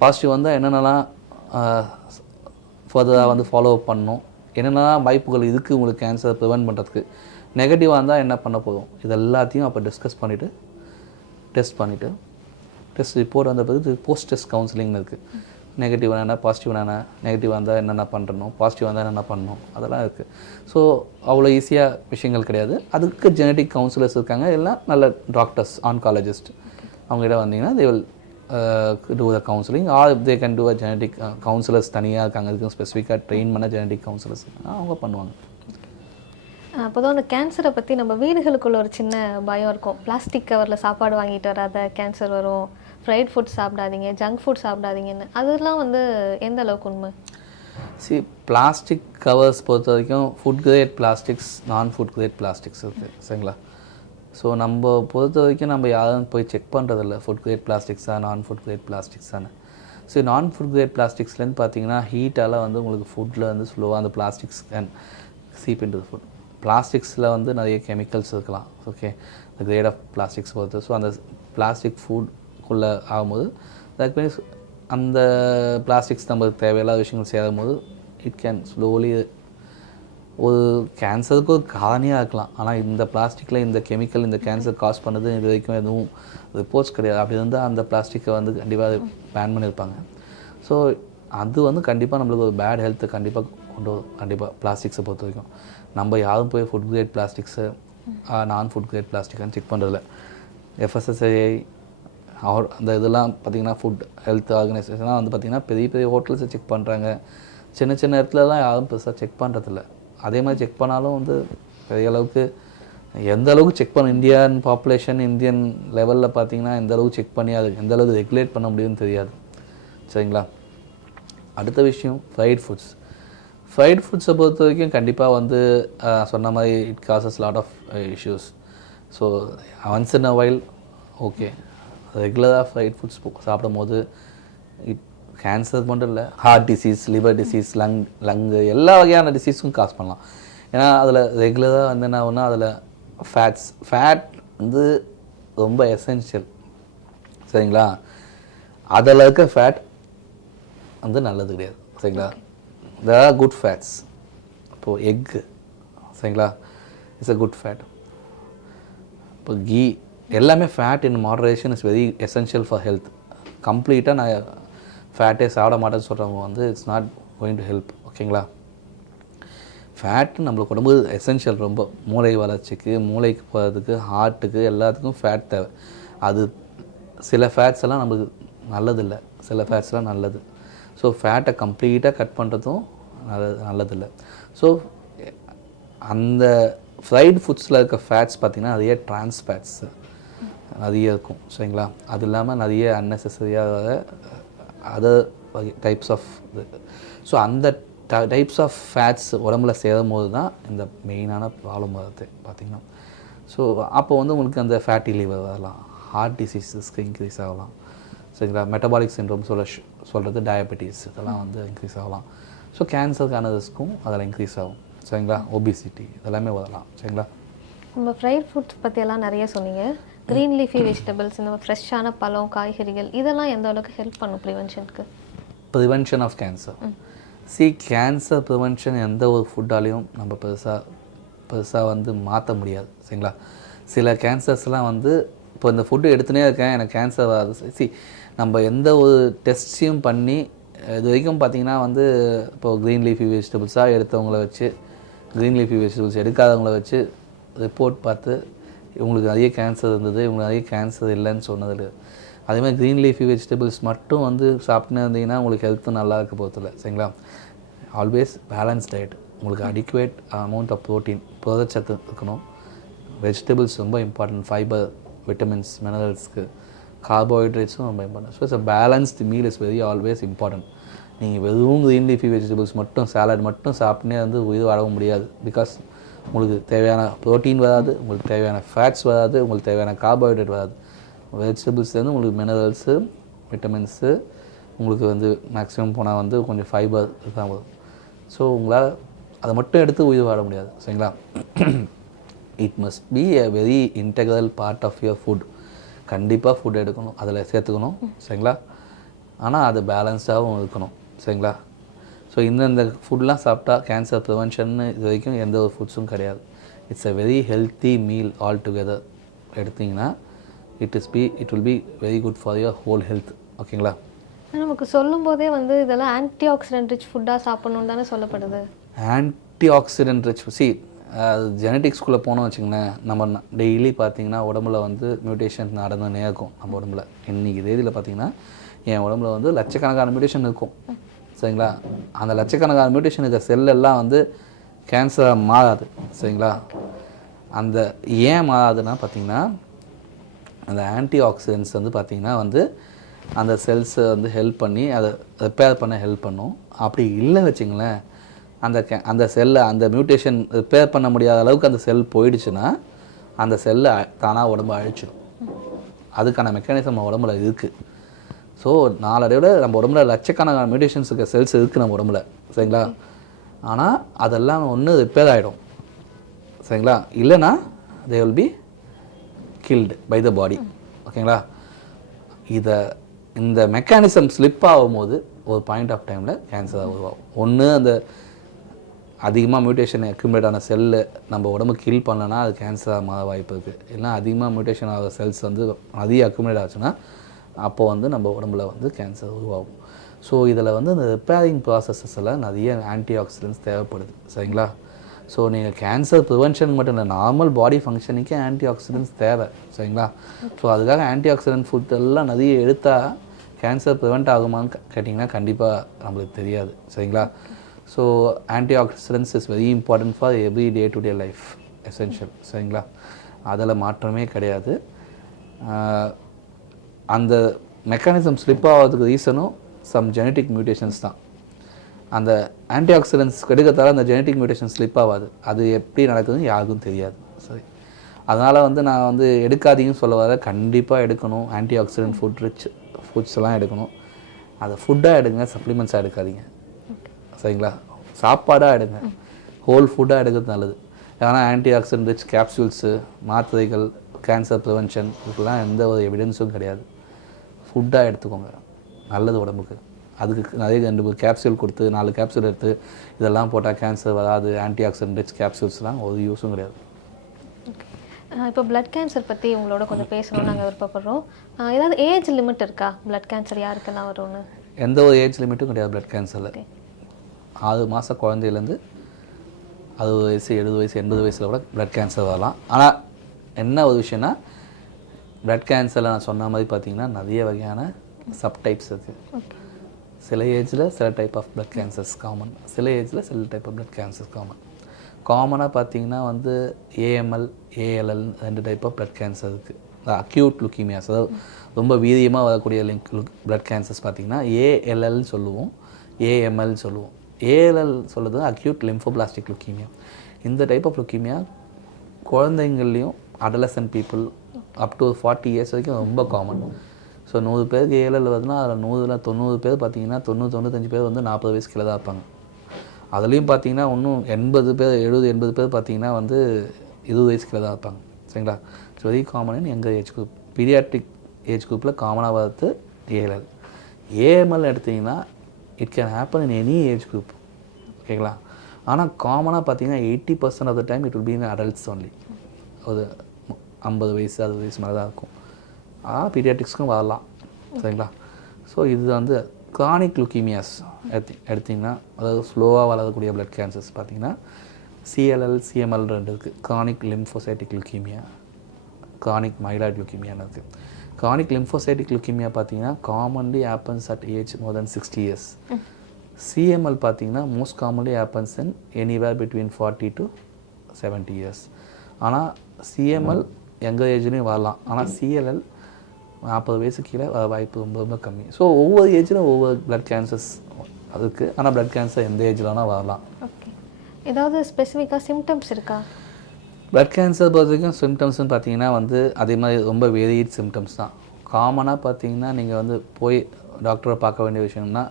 பாசிட்டிவ் வந்தால் என்னென்னலாம் ஃபர்தராக வந்து ஃபாலோ அப் பண்ணணும், என்னென்னலாம் வாய்ப்புகள் இதுக்கு உங்களுக்கு கேன்சரை ப்ரிவென்ட் பண்ணுறதுக்கு, நெகட்டிவாக இருந்தால் என்ன பண்ண போதும், இது எல்லாத்தையும் அப்போ டிஸ்கஸ் பண்ணிவிட்டு டெஸ்ட் ரிப்போர்ட் வந்த பிறகு போஸ்ட் டெஸ்ட் கவுன்சிலிங்னு இருக்குது. நெகட்டிவ் என்ன, பாசிட்டிவ் என்ன, நெகட்டிவ் வந்தால் என்னென்ன பண்ணணும், பாசிட்டிவ் வந்தால் என்னென்ன பண்ணணும், அதெல்லாம் இருக்குது. ஸோ அவ்வளோ ஈஸியாக விஷயங்கள் கிடையாது. அதுக்கு ஜெனட்டிக் கவுன்சிலர்ஸ் இருக்காங்க, எல்லாம் நல்ல டாக்டர்ஸ், ஆன்காலஜிஸ்ட். அவங்ககிட்ட வந்தீங்கன்னா they will do the counselling R they can do a genetic counsellors தனியாக இருக்காங்க. அதுக்கு ஸ்பெசிஃபிக்காக ட்ரெயின் பண்ண ஜெனட்டிக் கவுன்சிலர்ஸ் அவங்க பண்ணுவாங்க. பொதுவாக அந்த கேன்சரை பற்றி நம்ம வீடுகளுக்குள்ள ஒரு சின்ன பயம் இருக்கும். பிளாஸ்டிக் கவரில் சாப்பாடு வாங்கிட்டு வராத கேன்சர் வரும், ஃப்ரைட் ஃபுட் சாப்பிடாதீங்க, ஜங்க் ஃபுட் சாப்பிடாதீங்கன்னு, அதெல்லாம் வந்து எந்த அளவுக்கு உண்மை? பிளாஸ்டிக் கவர்ஸ் பொறுத்த வரைக்கும் ஃபுட் கிரேட் பிளாஸ்டிக்ஸ், நான் ஃபுட் கிரேட் பிளாஸ்டிக்ஸ் இருக்குது. சரிங்களா? ஸோ நம்ம பொறுத்த வரைக்கும் நம்ம யாரும் போய் செக் பண்ணுறதில்ல ஃபுட் கிரேட் பிளாஸ்டிக்ஸாக நான் ஃபுட் கிரேட் பிளாஸ்டிக்ஸானு. ஸோ நான் ஃபுட் கிரேட் பிளாஸ்டிக்ஸ்லேருந்து பார்த்தீங்கன்னா ஹீட்டால் வந்து உங்களுக்கு ஃபுட்டில் வந்து ஸ்லோவாக அந்த plastics can seep into the food. பிளாஸ்டிக்ஸில் வந்து நிறைய கெமிக்கல்ஸ் இருக்கலாம். Okay, the grade of plastics பொறுத்து. ஸோ அந்த பிளாஸ்டிக் ஃபுட்குள்ளே ஆகும்போது தட் மீன்ஸ் அந்த பிளாஸ்டிக்ஸ் நமக்கு தேவையில்லாத விஷயங்கள் சேரும்போது இட் கேன் ஸ்லோலி ஒரு கேன்சருக்கு ஒரு காரணியாக இருக்கலாம். ஆனால் இந்த பிளாஸ்டிக்கில் இந்த கெமிக்கல் இந்த கேன்சர் காஸ் பண்ணுறது இது வரைக்கும் எதுவும் ரிப்போர்ட்ஸ் கிடையாது. அப்படி இருந்தால் அந்த பிளாஸ்டிக்கை வந்து கண்டிப்பாக பேன் பண்ணியிருப்பாங்க. ஸோ அது வந்து கண்டிப்பாக நம்மளுக்கு ஒரு பேட் ஹெல்த்தை கண்டிப்பாக கொண்டு வரும். கண்டிப்பாக பிளாஸ்டிக்ஸை பொறுத்த வரைக்கும் நம்ம யாரும் போய் ஃபுட் கிரேட் பிளாஸ்டிக்ஸை நான் ஃபுட் கிரேட் பிளாஸ்டிக்கான்னு செக் பண்ணுறதில்ல. FSSAI அந்த இதெல்லாம் பார்த்திங்கன்னா ஃபுட் ஹெல்த் ஆர்கனைசேஷன்லாம் வந்து பார்த்திங்கன்னா பெரிய பெரிய ஹோட்டல்ஸை செக் பண்ணுறாங்க. சின்ன சின்ன இடத்துலலாம் யாரும் பெருசாக செக் பண்ணுறதில்ல. அதே மாதிரி செக் பண்ணாலும் வந்து பெரிய அளவுக்கு எந்த அளவுக்கு செக் பண்ண இந்தியன் பாப்புலேஷன் இந்தியன் லெவலில் பார்த்திங்கன்னா எந்த அளவுக்கு செக் பண்ணி அது எந்த அளவுக்கு ரெகுலேட் பண்ண முடியும்னு தெரியாது. சரிங்களா? அடுத்த விஷயம் ஃப்ரைட் ஃபுட்ஸை பொறுத்த வரைக்கும் கண்டிப்பாக வந்து சொன்ன மாதிரி it causes lot of issues. So once in a while okay, ரெகுலராக ஃப்ரைட் ஃபுட்ஸ் சாப்பிடும் போது கேன்சர் மட்டும் இல்லை, heart disease, liver disease, lung எல்லா வகையான டிசீஸும் காஸ் பண்ணலாம். ஏன்னா அதில் ரெகுலராக வந்து என்ன ஒன்றா அதில் ஃபேட் வந்து ரொம்ப எசென்ஷியல். சரிங்களா? அதில் இருக்க ஃபேட் வந்து நல்லது கிடையாது. சரிங்களா? there are good fats. இப்போது எக்கு சரிங்களா, இட்ஸ் அ குட் ஃபேட். இப்போ கீ எல்லாமே fat in moderation is very essential for health. கம்ப்ளீட்டாக நான் ஃபேட்டே சாப்பிட மாட்டேன்னு சொல்கிறவங்க வந்து it's not going to help. ஓகேங்களா? ஃபேட்டு நம்மளுக்கு உடம்பு எசென்ஷியல், ரொம்ப மூளை வளர்ச்சிக்கு, மூளைக்கு போகிறதுக்கு, ஹார்ட்டுக்கு எல்லாத்துக்கும் ஃபேட் தேவை. அது சில ஃபேட்ஸ் எல்லாம் நம்மளுக்கு நல்லதில்லை, சில ஃபேட்ஸ்லாம் நல்லது. ஸோ ஃபேட்டை கம்ப்ளீட்டாக கட் பண்ணுறதும் நல்லதில்லை. ஸோ அந்த ஃப்ரைட் ஃபுட்ஸில் இருக்க ஃபேட்ஸ் பார்த்திங்கன்னா நிறைய ட்ரான்ஸ் ஃபேட்ஸ் நிறைய இருக்கும். சரிங்களா? அது இல்லாமல் நிறைய அன்னெசரியாக அதர் டைப்ஸ் ஆஃப் இது. ஸோ அந்த டைப்ஸ் ஆஃப் ஃபேட்ஸ் உடம்புல சேரும் போது தான் இந்த மெயினான ப்ராப்ளம் வருது பார்த்திங்கன்னா. ஸோ அப்போ வந்து உங்களுக்கு அந்த ஃபேட்டி லிவர் வரலாம், ஹார்ட் டிசீஸஸ்க்கு இன்க்ரீஸ் ஆகலாம். சரிங்களா? மெட்டபாலிக் சிண்ட்ரோம் சொல்கிறது டயபெட்டிஸ் இதெல்லாம் வந்து இன்க்ரீஸ் ஆகலாம். ஸோ கேன்சருக்கான ரிஸ்க்கும் அதில் இன்க்ரீஸ் ஆகும். சரிங்களா? ஒபிசிட்டி இதெல்லாமே வரலாம். சரிங்களா? நம்ம ஃப்ரைட் ஃபுட்ஸ் பற்றியெல்லாம் நிறைய சொன்னீங்க. க்ரீன் லீஃபி வெஜிடபிள்ஸ், இந்த ஃப்ரெஷ்ஷான பழம், காய்கறிகள் இதெல்லாம் எந்த அளவுக்கு ஹெல்ப் பண்ணும் ப்ரிவென்ஷனுக்கு? Prevention of cancer. Cancer prevention எந்த ஒரு ஃபுட்டாலையும் நம்ம பெருசாக வந்து மாற்ற முடியாது. சரிங்களா? சில கேன்சர்ஸ்லாம் வந்து இப்போ இந்த ஃபுட்டு எடுத்துனே இருக்கேன் எனக்கு கேன்சர் வராது. நம்ம எந்த ஒரு டெஸ்ட்டையும் பண்ணி இது வரைக்கும் பார்த்திங்கன்னா வந்து இப்போது க்ரீன் லீஃபி வெஜிடபிள்ஸாக எடுத்தவங்கள வச்சு, க்ரீன் லீஃபி வெஜிடபிள்ஸ் எடுக்காதவங்கள வச்சு ரிப்போர்ட் பார்த்து இவங்களுக்கு நிறைய கேன்சர் இருந்தது, இவங்களுக்கு நிறைய கேன்சர் இல்லைன்னு சொன்னதில்லை. அதேமாதிரி க்ரீன் லீஃபி வெஜிடபிள்ஸ் மட்டும் வந்து சாப்பிட்டுன்னு இருந்தீங்கன்னா உங்களுக்கு ஹெல்த்தும் நல்லா இருக்க போகிறதில்ல. சரிங்களா? ஆல்வேஸ் பேலன்ஸ் டயட், உங்களுக்கு அடிக்குவேட் அமௌண்ட் ஆஃப் ப்ரோட்டீன், புரதச்சத்து இருக்கணும். வெஜிடபிள்ஸ் ரொம்ப இம்பார்ட்டன்ட், ஃபைபர், விட்டமின்ஸ், மினரல்ஸ்க்கு, கார்போஹைட்ரேட்ஸும் ரொம்ப important. So it's a balanced meal is very always important. நீங்கள் வெறும் க்ரீன் லீஃபி வெஜிடபிள்ஸ் மட்டும் சாலட் மட்டும் சாப்பிட்னே வந்து உயிர் வாழ முடியாது. பிகாஸ் உங்களுக்கு தேவையான ப்ரோட்டீன் வராது, உங்களுக்கு தேவையான ஃபேட்ஸ் வராது, உங்களுக்கு தேவையான கார்போஹைட்ரேட் வராது. வெஜிடபிள்ஸ்லேருந்து உங்களுக்கு மினரல்ஸு, விட்டமின்ஸு, உங்களுக்கு வந்து மேக்ஸிமம் போனால் வந்து கொஞ்சம் ஃபைபர் தான் வரும். ஸோ உங்களால் அதை மட்டும் எடுத்து உயிர் வாழ முடியாது. சரிங்களா? It must be a very integral part of your food. கண்டிப்பாக ஃபுட் எடுக்கணும், அதில் சேர்த்துக்கணும். சரிங்களா? ஆனால் அது பேலன்ஸ்டாகவும் இருக்கணும். சரிங்களா? ஸோ இந்த ஃபுட்லாம் சாப்பிட்டா கேன்சர் ப்ரிவென்ஷன்னு இது வரைக்கும் எந்த ஒரு ஃபுட்ஸும் கிடையாது. It's a very healthy meal all together. எடுத்திங்கன்னா it will be very good for your whole health. ஓகேங்களா? நமக்கு சொல்லும் போதே வந்து இதெல்லாம் ஆன்டி ஆக்சிடென்ட் ரிச் ஃபுட்டாக சாப்பிடணும்னு தானே சொல்லப்படுது. ஆன்டி ஆக்சிடென்ட் ரிச் அது ஜெனட்டிக்ஸ்குள்ளே போனோம் வச்சுங்களேன், நம்ம டெய்லி பார்த்திங்கன்னா உடம்புல வந்து மியூட்டேஷன் நடந்துன்னே இருக்கும். நம்ம உடம்புல இன்றைக்கி தேதியில் பார்த்திங்கன்னா என் உடம்புல வந்து லட்சக்கணக்கான மியூட்டேஷன் இருக்கும். சரிங்களா? அந்த லட்சக்கணக்கான மியூட்டேஷன் இருக்கிற செல்லெல்லாம் வந்து கேன்சராக மாறாது. சரிங்களா? அந்த ஏன் மாறாதுன்னா பார்த்திங்கன்னா அந்த ஆன்டி ஆக்சிடென்ட்ஸ் வந்து பார்த்திங்கன்னா வந்து அந்த செல்ஸை வந்து ஹெல்ப் பண்ணி அதை ரிப்பேர் பண்ண ஹெல்ப் பண்ணும். அப்படி இல்லை வச்சுங்களேன், அந்த செல்லை அந்த மியூட்டேஷன் ரிப்பேர் பண்ண முடியாத அளவுக்கு அந்த செல் போயிடுச்சுன்னா அந்த செல்லை தானாக உடம்பு அழிச்சிடும். அதுக்கான மெக்கானிசம் நம்ம உடம்புல இருக்குது. ஸோ நாளடைவில் நம்ம உடம்புல லட்சக்கணக்கான மியூட்டேஷன்ஸ் இருக்க செல்ஸ் இருக்குது நம்ம உடம்புல. சரிங்களா? ஆனால் அதெல்லாம் ஒன்று ரிப்பேர் ஆகிடும். சரிங்களா? இல்லைன்னா they will be killed by the body. ஓகேங்களா? இந்த மெக்கானிசம் ஸ்லிப் ஆகும்போது ஒரு பாயிண்ட் ஆஃப் டைமில் கேன்சராக உருவாகும். ஒன்று அந்த அதிகமாக மியூட்டேஷன் அக்யூமுலேட் ஆன செல்லு நம்ம உடம்பு கில் பண்ணலன்னா அது கேன்சராக மாற வாய்ப்பு இருக்குது. இல்லைனா அதிகமாக மியூட்டேஷன் ஆகிற செல்ஸ் வந்து அதிக அக்யூமுலேட் ஆச்சுன்னா அப்போது வந்து நம்ம உடம்புல வந்து கேன்சர் உருவாகும். ஸோ இதில் வந்து இந்த ரிப்பேரிங் ப்ராசஸஸில் நிறைய ஆன்டி ஆக்சிடென்ட்ஸ் தேவைப்படுது. சரிங்களா? ஸோ நீங்கள் கேன்சர் ப்ரிவென்ஷன் மட்டும் இல்லை, நார்மல் பாடி ஃபங்க்ஷனுக்கே ஆன்டி ஆக்சிடென்ட்ஸ் தேவை. சரிங்களா? ஸோ அதுக்காக ஆன்டி ஆக்சிடென்ட் ஃபுட் எல்லாம் நிறைய எடுத்தால் கேன்சர் ப்ரிவெண்ட் ஆகுமான்னு கேட்டிங்கன்னா கண்டிப்பாக நம்மளுக்கு தெரியாது. சரிங்களா? So anti oxidants is very important for every day to day life, essential. சரிங்களா? அதில் மாற்றமே கிடையாது. அந்த மெக்கானிசம் ஸ்லிப் ஆகிறதுக்கு ரீசனும் சம் ஜெனட்டிக் மியூட்டேஷன்ஸ் தான். அந்த ஆன்டி ஆக்சிடென்ட்ஸ் எடுக்கிறதால அந்த ஜெனட்டிக் மியூட்டேஷன் ஸ்லிப் ஆகாது. அது எப்படி நடக்குதுன்னு யாருக்கும் தெரியாது. சரி, அதனால் நான் எடுக்காதீங்கன்னு சொல்ல வர, கண்டிப்பாக எடுக்கணும். ஆன்டி ஆக்சிடென்ட் ஃபுட்ஸ்லாம் எடுக்கணும். அதை ஃபுட்டாக எடுங்க, சப்ளிமெண்ட்ஸாக எடுக்காதீங்க. சரிங்களா? சாப்பாடாக எடுங்க, ஹோல் ஃபுட்டாக எடுக்கிறது நல்லது. ஏன்னா ஆன்டி ஆக்சிடென்ட் ரிச் கேப்சூல்ஸு, மாத்திரைகள், கேன்சர் ப்ரிவென்ஷன் இதுக்கெல்லாம் எந்த ஒரு எவிடன்ஸும் கிடையாது. ஃபுட்டாக எடுத்துக்கோங்க, நல்லது உடம்புக்கு. அதுக்கு நிறைய 2 கேப்சூல் கொடுத்து 4 கேப்சூல் எடுத்து இதெல்லாம் போட்டால் கேன்சர் வராது, ஆன்டி ஆக்சிடென்ட் ரிச் கேப்சூல்ஸ்லாம் ஒரு யூஸும் கிடையாது. இப்போ பிளட் கேன்சர் பற்றி உங்களோட கொஞ்சம் பேசணும்னு நாங்கள் விருப்பப்படுறோம். ஏதாவது ஏஜ் லிமிட் இருக்கா? பிளட் கேன்சர் யாருக்கெல்லாம் வரும்னு? எந்த ஒரு ஏஜ் லிமிட்டும் கிடையாது பிளட் கேன்சரில். 6 மாத குழந்தையிலேருந்து 60 வயசு 70 வயசு 80 வயசில் கூட பிளட் கேன்சர் வரலாம். ஆனால் என்ன ஒரு விஷயம்னா, பிளட் கேன்சரில் நான் சொன்ன மாதிரி பார்த்திங்கன்னா நிறைய வகையான சப்டைப்ஸ் இருக்குது. சில ஏஜில் சில type of blood cancers common, சில ஏஜில் சில type of blood cancers common. காமனாக பார்த்திங்கன்னா AML, ALL 2 type of blood cancer இருக்குது. அக்யூட் லுக்கீமியாஸ், அதாவது ரொம்ப வீரியமாக வரக்கூடிய பிளட் கேன்சர்ஸ் பார்த்திங்கன்னா ஏஎல்எல்னு சொல்லுவோம், ஏஎம்எல்னு சொல்லுவோம். ஏஎல்எல் சொல்கிறது அக்யூட் லிம்போபிளாஸ்டிக் லுக்கீமியா. இந்த டைப் ஆஃப் லுக்கீமியா குழந்தைங்கள்லேயும் adolescent people up to 40 years வரைக்கும் ரொம்ப காமன். ஸோ 100 பேருக்கு ஏஎல்எல் வருதுன்னா அதில் 100ல் 90 பேர் பார்த்திங்கன்னா 90-95 பேர் 40 வயசு கீழே தான் இருப்பாங்க. அதுலேயும் பார்த்திங்கன்னா இன்னும் 80 பேர் 70-80 பேர் பார்த்திங்கன்னா 20 வயசு கீழே தான் இருப்பாங்க. சரிங்களா? ஸோ வெரி காமன் இன் எங்கள் ஏஜ் குரூப். பீடியாட்ரிக் ஏஜ் குரூப்பில் காமனாக வரது ஏஎல்எல். ஏஎம்எல் எடுத்திங்கன்னா it can happen in any age group. ஓகேங்களா? ஆனால் காமனாக பார்த்திங்கன்னா 80% of the time it will be in adults only. ஒரு 50 வயசு 60 வயசு மேலே தான் இருக்கும். பீடியாட்ரிக்ஸ்க்கும் வரலாம். சரிங்களா? ஸோ இது கிரானிக் லுக்கீமியாஸ் எடுத்திங்கன்னா, அதாவது ஸ்லோவாக வளரக்கூடிய பிளட் கேன்சர்ஸ் பார்த்திங்கன்னா சிஎல்எல், சிஎம்எல் 2 இருக்குது. Chronic lymphocytic leukaemia, chronic myeloid லுக்கீமியான்னு இருக்குது. கிரானிக் லிம்போசைட்டிக் லுக்கீமியா பார்த்திங்கன்னா commonly happens at age more then 60 years. சிஎம்எல் பார்த்திங்கன்னா most commonly happens in anywhere between 40 to 70 years. ஆனால் சிஎம்எல் எங்கள் ஏஜ்லேயும் வரலாம். ஆனால் சிஎல்எல் 40 வயசு கீழே வர வாய்ப்பு ரொம்ப ரொம்ப கம்மி. ஸோ ஒவ்வொரு ஏஜ்லையும் ஒவ்வொரு பிளட் கேன்சர்ஸ் அதுக்கு. ஆனால் பிளட் கேன்சர் எந்த ஏஜ்லனா வரலாம். ஓகே, ஏதாவது ஸ்பெசிஃபிக்காக சிம்டம்ஸ் இருக்கா? பிளட் கேன்சர் பொறுத்த வரைக்கும் சிம்டம்ஸ்னு பார்த்தீங்கன்னா அதே மாதிரி ரொம்ப வேரியட் சிம்டம்ஸ் தான். காமனாக பார்த்தீங்கன்னா நீங்கள் போய் டாக்டரை பார்க்க வேண்டிய விஷயம்னா,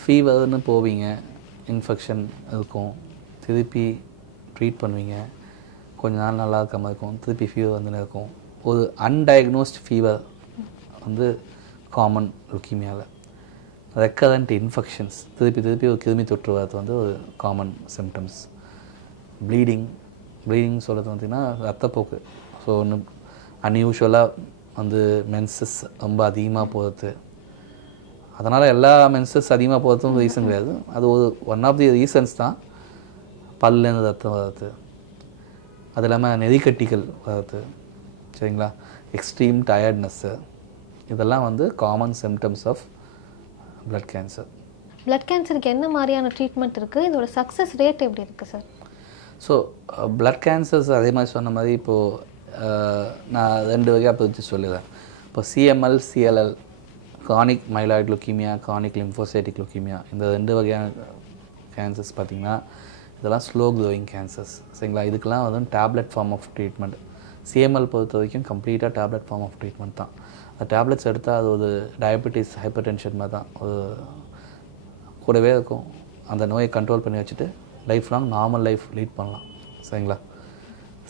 ஃபீவர்னு போவீங்க, இன்ஃபெக்ஷன் இருக்கும், திருப்பி ட்ரீட் பண்ணுவீங்க, கொஞ்ச நாள் நல்லா இருக்காமல் இருக்கும், திருப்பி ஃபீவர் வந்துன்னு இருக்கும். ஒரு அன்டயக்னோஸ்ட் ஃபீவர் காமன் லுக்கீமியாவில். ரெக்கரண்ட் இன்ஃபெக்ஷன்ஸ், திருப்பி ஒரு கிருமி தொற்று வரது ஒரு காமன் சிம்டம்ஸ். ப்ளீடிங் சொல்கிறது பார்த்திங்கன்னா ரத்தப்போக்கு. ஸோ அன்யூஷுவலாக மென்சஸ் ரொம்ப அதிகமாக போகிறது. அதனால் எல்லா மென்சஸ் அதிகமாக போகிறதும் ரீசன் கிடையாது. அது ஒன் ஆஃப் தி ரீசன்ஸ் தான். பல்லேருந்து ரத்தம் வர்றது, அது இல்லாமல் நெறிக்கட்டிகள் வர்றது. சரிங்களா? எக்ஸ்ட்ரீம் டயர்ட்னஸ்ஸு, இதெல்லாம் common symptoms of blood cancer. Blood கேன்சருக்கு என்ன மாதிரியான ட்ரீட்மெண்ட் இருக்குது? இதோட சக்ஸஸ் ரேட் எப்படி இருக்குது சார்? ஸோ பிளட் கேன்சர்ஸ் அதே மாதிரி சொன்ன மாதிரி இப்போது நான் 2 வகையாக பிரித்து சொல்லிடுறேன். இப்போ CML, CLL, chronic myeloid leukaemia, chronic lymphocytic leukaemia, இந்த 2 வகையான கேன்சர்ஸ் பார்த்திங்கன்னா இதெல்லாம் ஸ்லோ க்ரோயிங் கேன்சர்ஸ். சரிங்களா? இதுக்கெல்லாம் tablet form of treatment. CML பொறுத்த வரைக்கும் கம்ப்ளீட்டாக டேப்லெட் ஃபார்ம் ஆஃப் ட்ரீட்மெண்ட் தான். அந்த டேப்லெட்ஸ் எடுத்தால் அது ஒரு டயபெட்டிஸ், ஹைப்பர் டென்ஷன் மாதிரி தான். ஒரு கூடவே இருக்கும். அந்த நோயை கண்ட்ரோல் பண்ணி வச்சுட்டு life long normal life lead பண்ணலாம். சரிங்களா?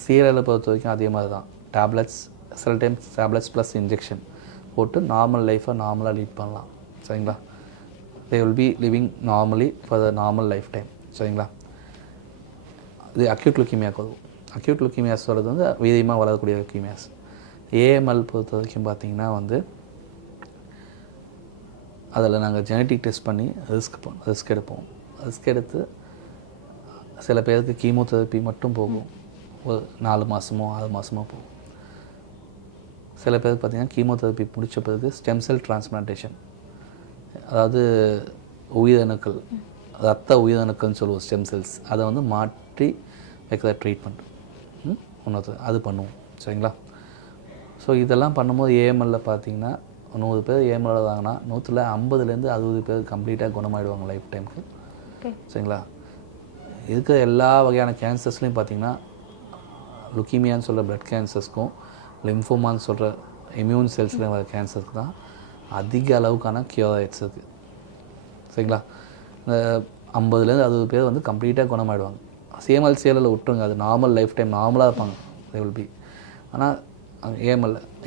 சிஎல்எல்லை பொறுத்த வரைக்கும் அதே மாதிரி தான். டேப்லெட்ஸ், சில டைம்ஸ் டேப்லெட்ஸ் ப்ளஸ் இன்ஜெக்ஷன் போட்டு நார்மல் லைஃப்பை நார்மலாக லீட் பண்ணலாம். சரிங்களா? தே will be living normally for the normal life time. சரிங்களா? இது அக்யூட் லுக்கீமியாவுக்கு வரும். அக்யூட் லுக்கீமியாஸ் சொல்கிறது வீரியமாக வளரக்கூடிய லுக்கீமியாஸ். ஏஎம்எல் பொறுத்த வரைக்கும் பார்த்திங்கன்னா அதில் நாங்கள் ஜெனட்டிக் டெஸ்ட் பண்ணி ரிஸ்க் எடுப்போம். ரிஸ்க் எடுத்து சில பேருக்கு கீமோதெரப்பி மட்டும் போகும், ஒரு 4 மாதமோ 6 மாதமோ போகும். சில பேருக்கு பார்த்திங்கன்னா கீமோதெரப்பி முடித்த பிறகு ஸ்டெம் செல் டிரான்ஸ்பிளான்டேஷன், அதாவது உயிரணுக்கள், ரத்த உயிரணுக்கள்னு சொல்லுவோம், ஸ்டெம் செல்ஸ், அதை வந்து மாற்றி வைக்கிற ட்ரீட்மெண்ட் ஒன்று அது பண்ணுவோம். சரிங்களா? ஸோ இதெல்லாம் பண்ணும்போது ஏஎம்எல்ல பார்த்தீங்கன்னா 100 பேர் ஏஎம்எல் வராங்கன்னா 150லேருந்து 60 பேர் கம்ப்ளீட்டாக குணமாயிடுவாங்க லைஃப் டைமுக்கு. சரிங்களா? இருக்கிற எல்லா வகையான கேன்சர்ஸ்லையும் பார்த்தீங்கன்னா லுக்கீமியான்னு சொல்கிற பிளட் கேன்சர்ஸ்க்கும் லிம்ஃபோமான்னு சொல்கிற இம்யூன் செல்ஸில் வர கேன்சருக்கு தான் அதிக அளவுக்கான கியூர் ரேட்ஸ் இருக்குது. சரிங்களா? இந்த 50லேருந்து 60 பேர் வந்து கம்ப்ளீட்டாக குணமாயிடுவாங்க. சிஎம்எல் விட்டுருங்க, அது நார்மல் லைஃப் டைம் நார்மலாக இருப்பாங்க, தே வில் பி. ஆனால்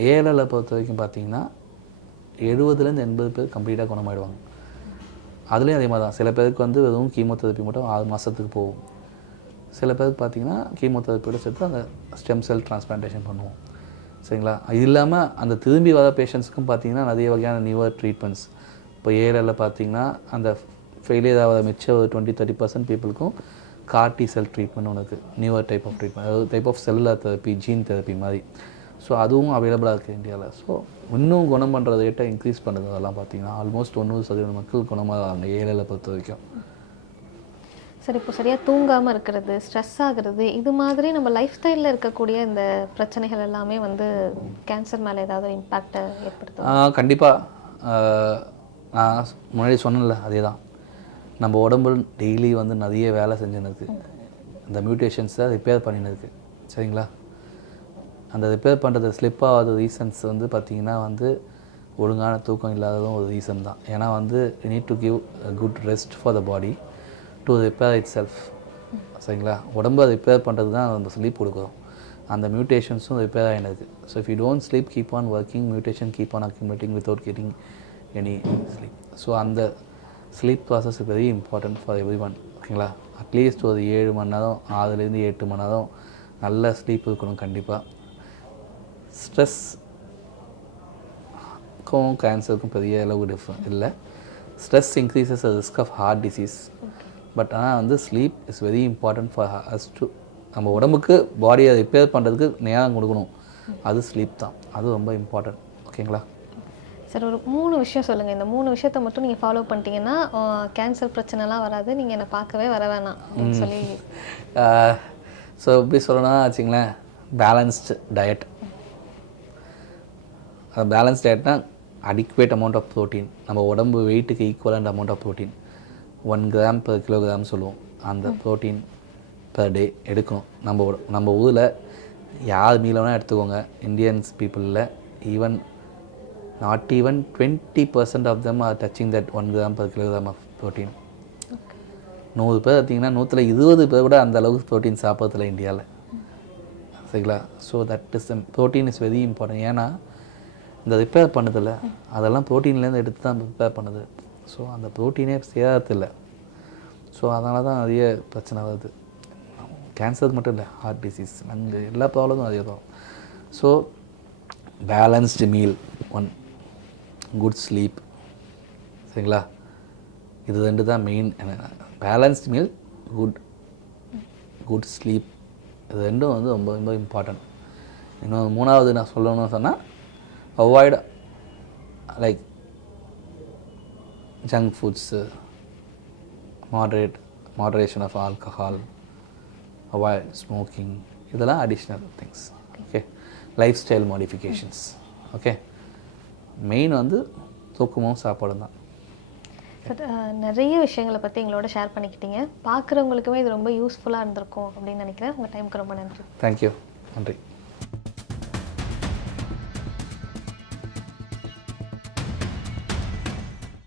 ஏஎல்எல்லை பொறுத்த வரைக்கும் பார்த்தீங்கன்னா 70லேருந்து 80 பேர் கம்ப்ளீட்டாக குணமாயிடுவாங்க. அதுலேயும் அதே மாதிரி தான். சில பேருக்கு வந்து வெறும் கீமோதெரப்பி மட்டும் 6 மாதத்துக்கு போகும். சில பேருக்கு பார்த்தீங்கன்னா கீமோதெரப்பியோட சேர்த்து அந்த ஸ்டெம் செல் டிரான்ஸ்பிளான்டேஷன் பண்ணுவோம். சரிங்களா? இது இல்லாமல் அந்த திரும்பி வர பேஷண்ட்ஸுக்கும் பார்த்தீங்கன்னா நிறைய வகையான நியூவர் ட்ரீட்மெண்ட்ஸ். இப்போ ஏஎல்எல்ல பார்த்தீங்கன்னா அந்த ஃபெயிலியர் ஆகாத மிச்சம் ஒரு 20-30% பீப்புளுக்கும் கார்டி செல் ட்ரீட்மெண்ட் ஒன்று இருக்குது, நியூவர் டைப் ஆஃப் ட்ரீட்மெண்ட், அதாவது type of cellular therapy, gene therapy மாதிரி. ஸோ அதுவும் அவைலபிளாக இருக்குது இந்தியாவில். ஸோ இன்னும் குணம் பண்ணுற ரேட்டை இன்க்ரீஸ் பண்ணுது. அதெல்லாம் பார்த்தீங்கன்னா ஆல்மோஸ்ட் 90% மக்கள் குணமாகறாங்க ஏஎல்எல்லை பொறுத்த வரைக்கும். சரி, இப்போ சரியாக தூங்காமல் இருக்கிறது, ஸ்ட்ரெஸ் ஆகுறது, இது மாதிரி நம்ம லைஃப் ஸ்டைலில் இருக்கக்கூடிய இந்த பிரச்சனைகள் எல்லாமே வந்து கேன்சர் மேலே ஏதாவது ஒரு இம்பேக்டை ஏற்படுத்தும்? கண்டிப்பாக. நான் முன்னாடி சொன்னேன்ல, அதே தான். நம்ம உடம்பு டெய்லி வந்து நிறைய வேலை செஞ்சுன்னு இந்த மியூட்டேஷன்ஸை ரிப்பேர் பண்ணின்னு இருக்குது. சரிங்களா? அந்த ரிப்பேர் பண்ணுறது ஸ்லிப் ஆகாத ரீசன்ஸ் வந்து பார்த்திங்கன்னா வந்து ஒழுங்கான தூக்கம் இல்லாததும் ஒரு ரீசன் தான். ஏன்னா வந்து you need to give a good rest for the body to repair itself. சரிங்களா? உடம்பை ரிப்பேர் பண்ணுறது தான் நம்ம ஸ்லீப் கொடுக்குறோம். அந்த மியூட்டேஷன்ஸும் ரிப்பேர் ஆகினது. So if you don't sleep, keep on working, mutation keep on accumulating without getting any sleep. So அந்த sleep process very important for everyone. ஓகேங்களா? அட்லீஸ்ட் ஒரு 7 மணி நேரம், 6லேருந்து 8 மணி நேரம் நல்ல ஸ்லீப் இருக்கணும் கண்டிப்பாக. ஸ்ட்ரெஸ்க்கும் கேன்சருக்கும் பெரிய அளவு டிஃப்ரெண்ட் இல்லை. Stress increases the risk of heart disease. But ஆனால் வந்து sleep is very important for us to, நம்ம உடம்புக்கு பாடியை ரிப்பேர் பண்ணுறதுக்கு நேரம் கொடுக்கணும், அது ஸ்லீப் தான். அது ரொம்ப இம்பார்ட்டன்ட். ஓகேங்களா? சார், ஒரு 3 விஷயம் சொல்லுங்கள். இந்த 3 விஷயத்தை மட்டும் நீங்கள் ஃபாலோ பண்ணிட்டீங்கன்னா கேன்சர் பிரச்சனைலாம் வராது, நீங்கள் என்னை பார்க்கவே வர வேணாம் அப்படின்னு சொல்லி. ஸோ எப்படி சொல்லணும்னா வச்சிங்களேன், பேலன்ஸ்டு டயட். பேலன்ஸ் டயட்னா அடிக்குவேட் அமௌண்ட் ஆஃப் ப்ரோட்டீன், நம்ம உடம்பு வெயிட்டுக்கு equivalent amount of protein, 1 gram per kilogram சொல்லுவோம், அந்த ப்ரோட்டீன் பர் டே எடுக்கணும். நம்ம ஊரில் யார் மீளவனா எடுத்துக்கோங்க, Indians பீப்புளில் not even 20% of them are touching that 1 gram per kilogram of protein. 100 பேர் பார்த்தீங்கன்னா 120 பேர் கூட அந்த அளவுக்கு ப்ரோட்டீன் சாப்பிட்றதில்ல இந்தியாவில். சரிங்களா? So that is protein is very important. ஏன்னா இந்த ரிப்பேர் பண்ணுதில்ல, அதெல்லாம் ப்ரோட்டீன்லேருந்து எடுத்து தான் ரிப்பேர் பண்ணுது. ஸோ அந்த ப்ரோட்டீனே சேரத்தில்ல. ஸோ அதனால தான் நிறைய பிரச்சனை வருது. கேன்சருக்கு மட்டும் இல்லை, ஹார்ட் டிசீஸ், லங்கு, எல்லா ப்ராப்ளமும் நிறைய வரும். So balanced meal, 1 good sleep. சரிங்களா? இது 2 தான் main. Balanced meal, good sleep, இது 2ம் வந்து ரொம்ப ரொம்ப இம்பார்ட்டன்ட். இன்னும் 3வது நான் சொல்லணும்னு சொன்னால், avoid like junk foods, moderation of alcohol, avoid smoking, இதெல்லாம் additional things. Okay, life style modifications. Okay, main வந்து தூக்கமும் சாப்பாடும் தான். சார், நிறைய விஷயங்களை பற்றி எங்களோட ஷேர் பண்ணிக்கிட்டீங்க. பார்க்குறவங்களுக்குமே இது ரொம்ப யூஸ்ஃபுல்லாக இருந்திருக்கும் அப்படின்னு நினைக்கிறேன். உங்கள் டைமுக்கு ரொம்ப நன்றி. தேங்க்யூ. நன்றி.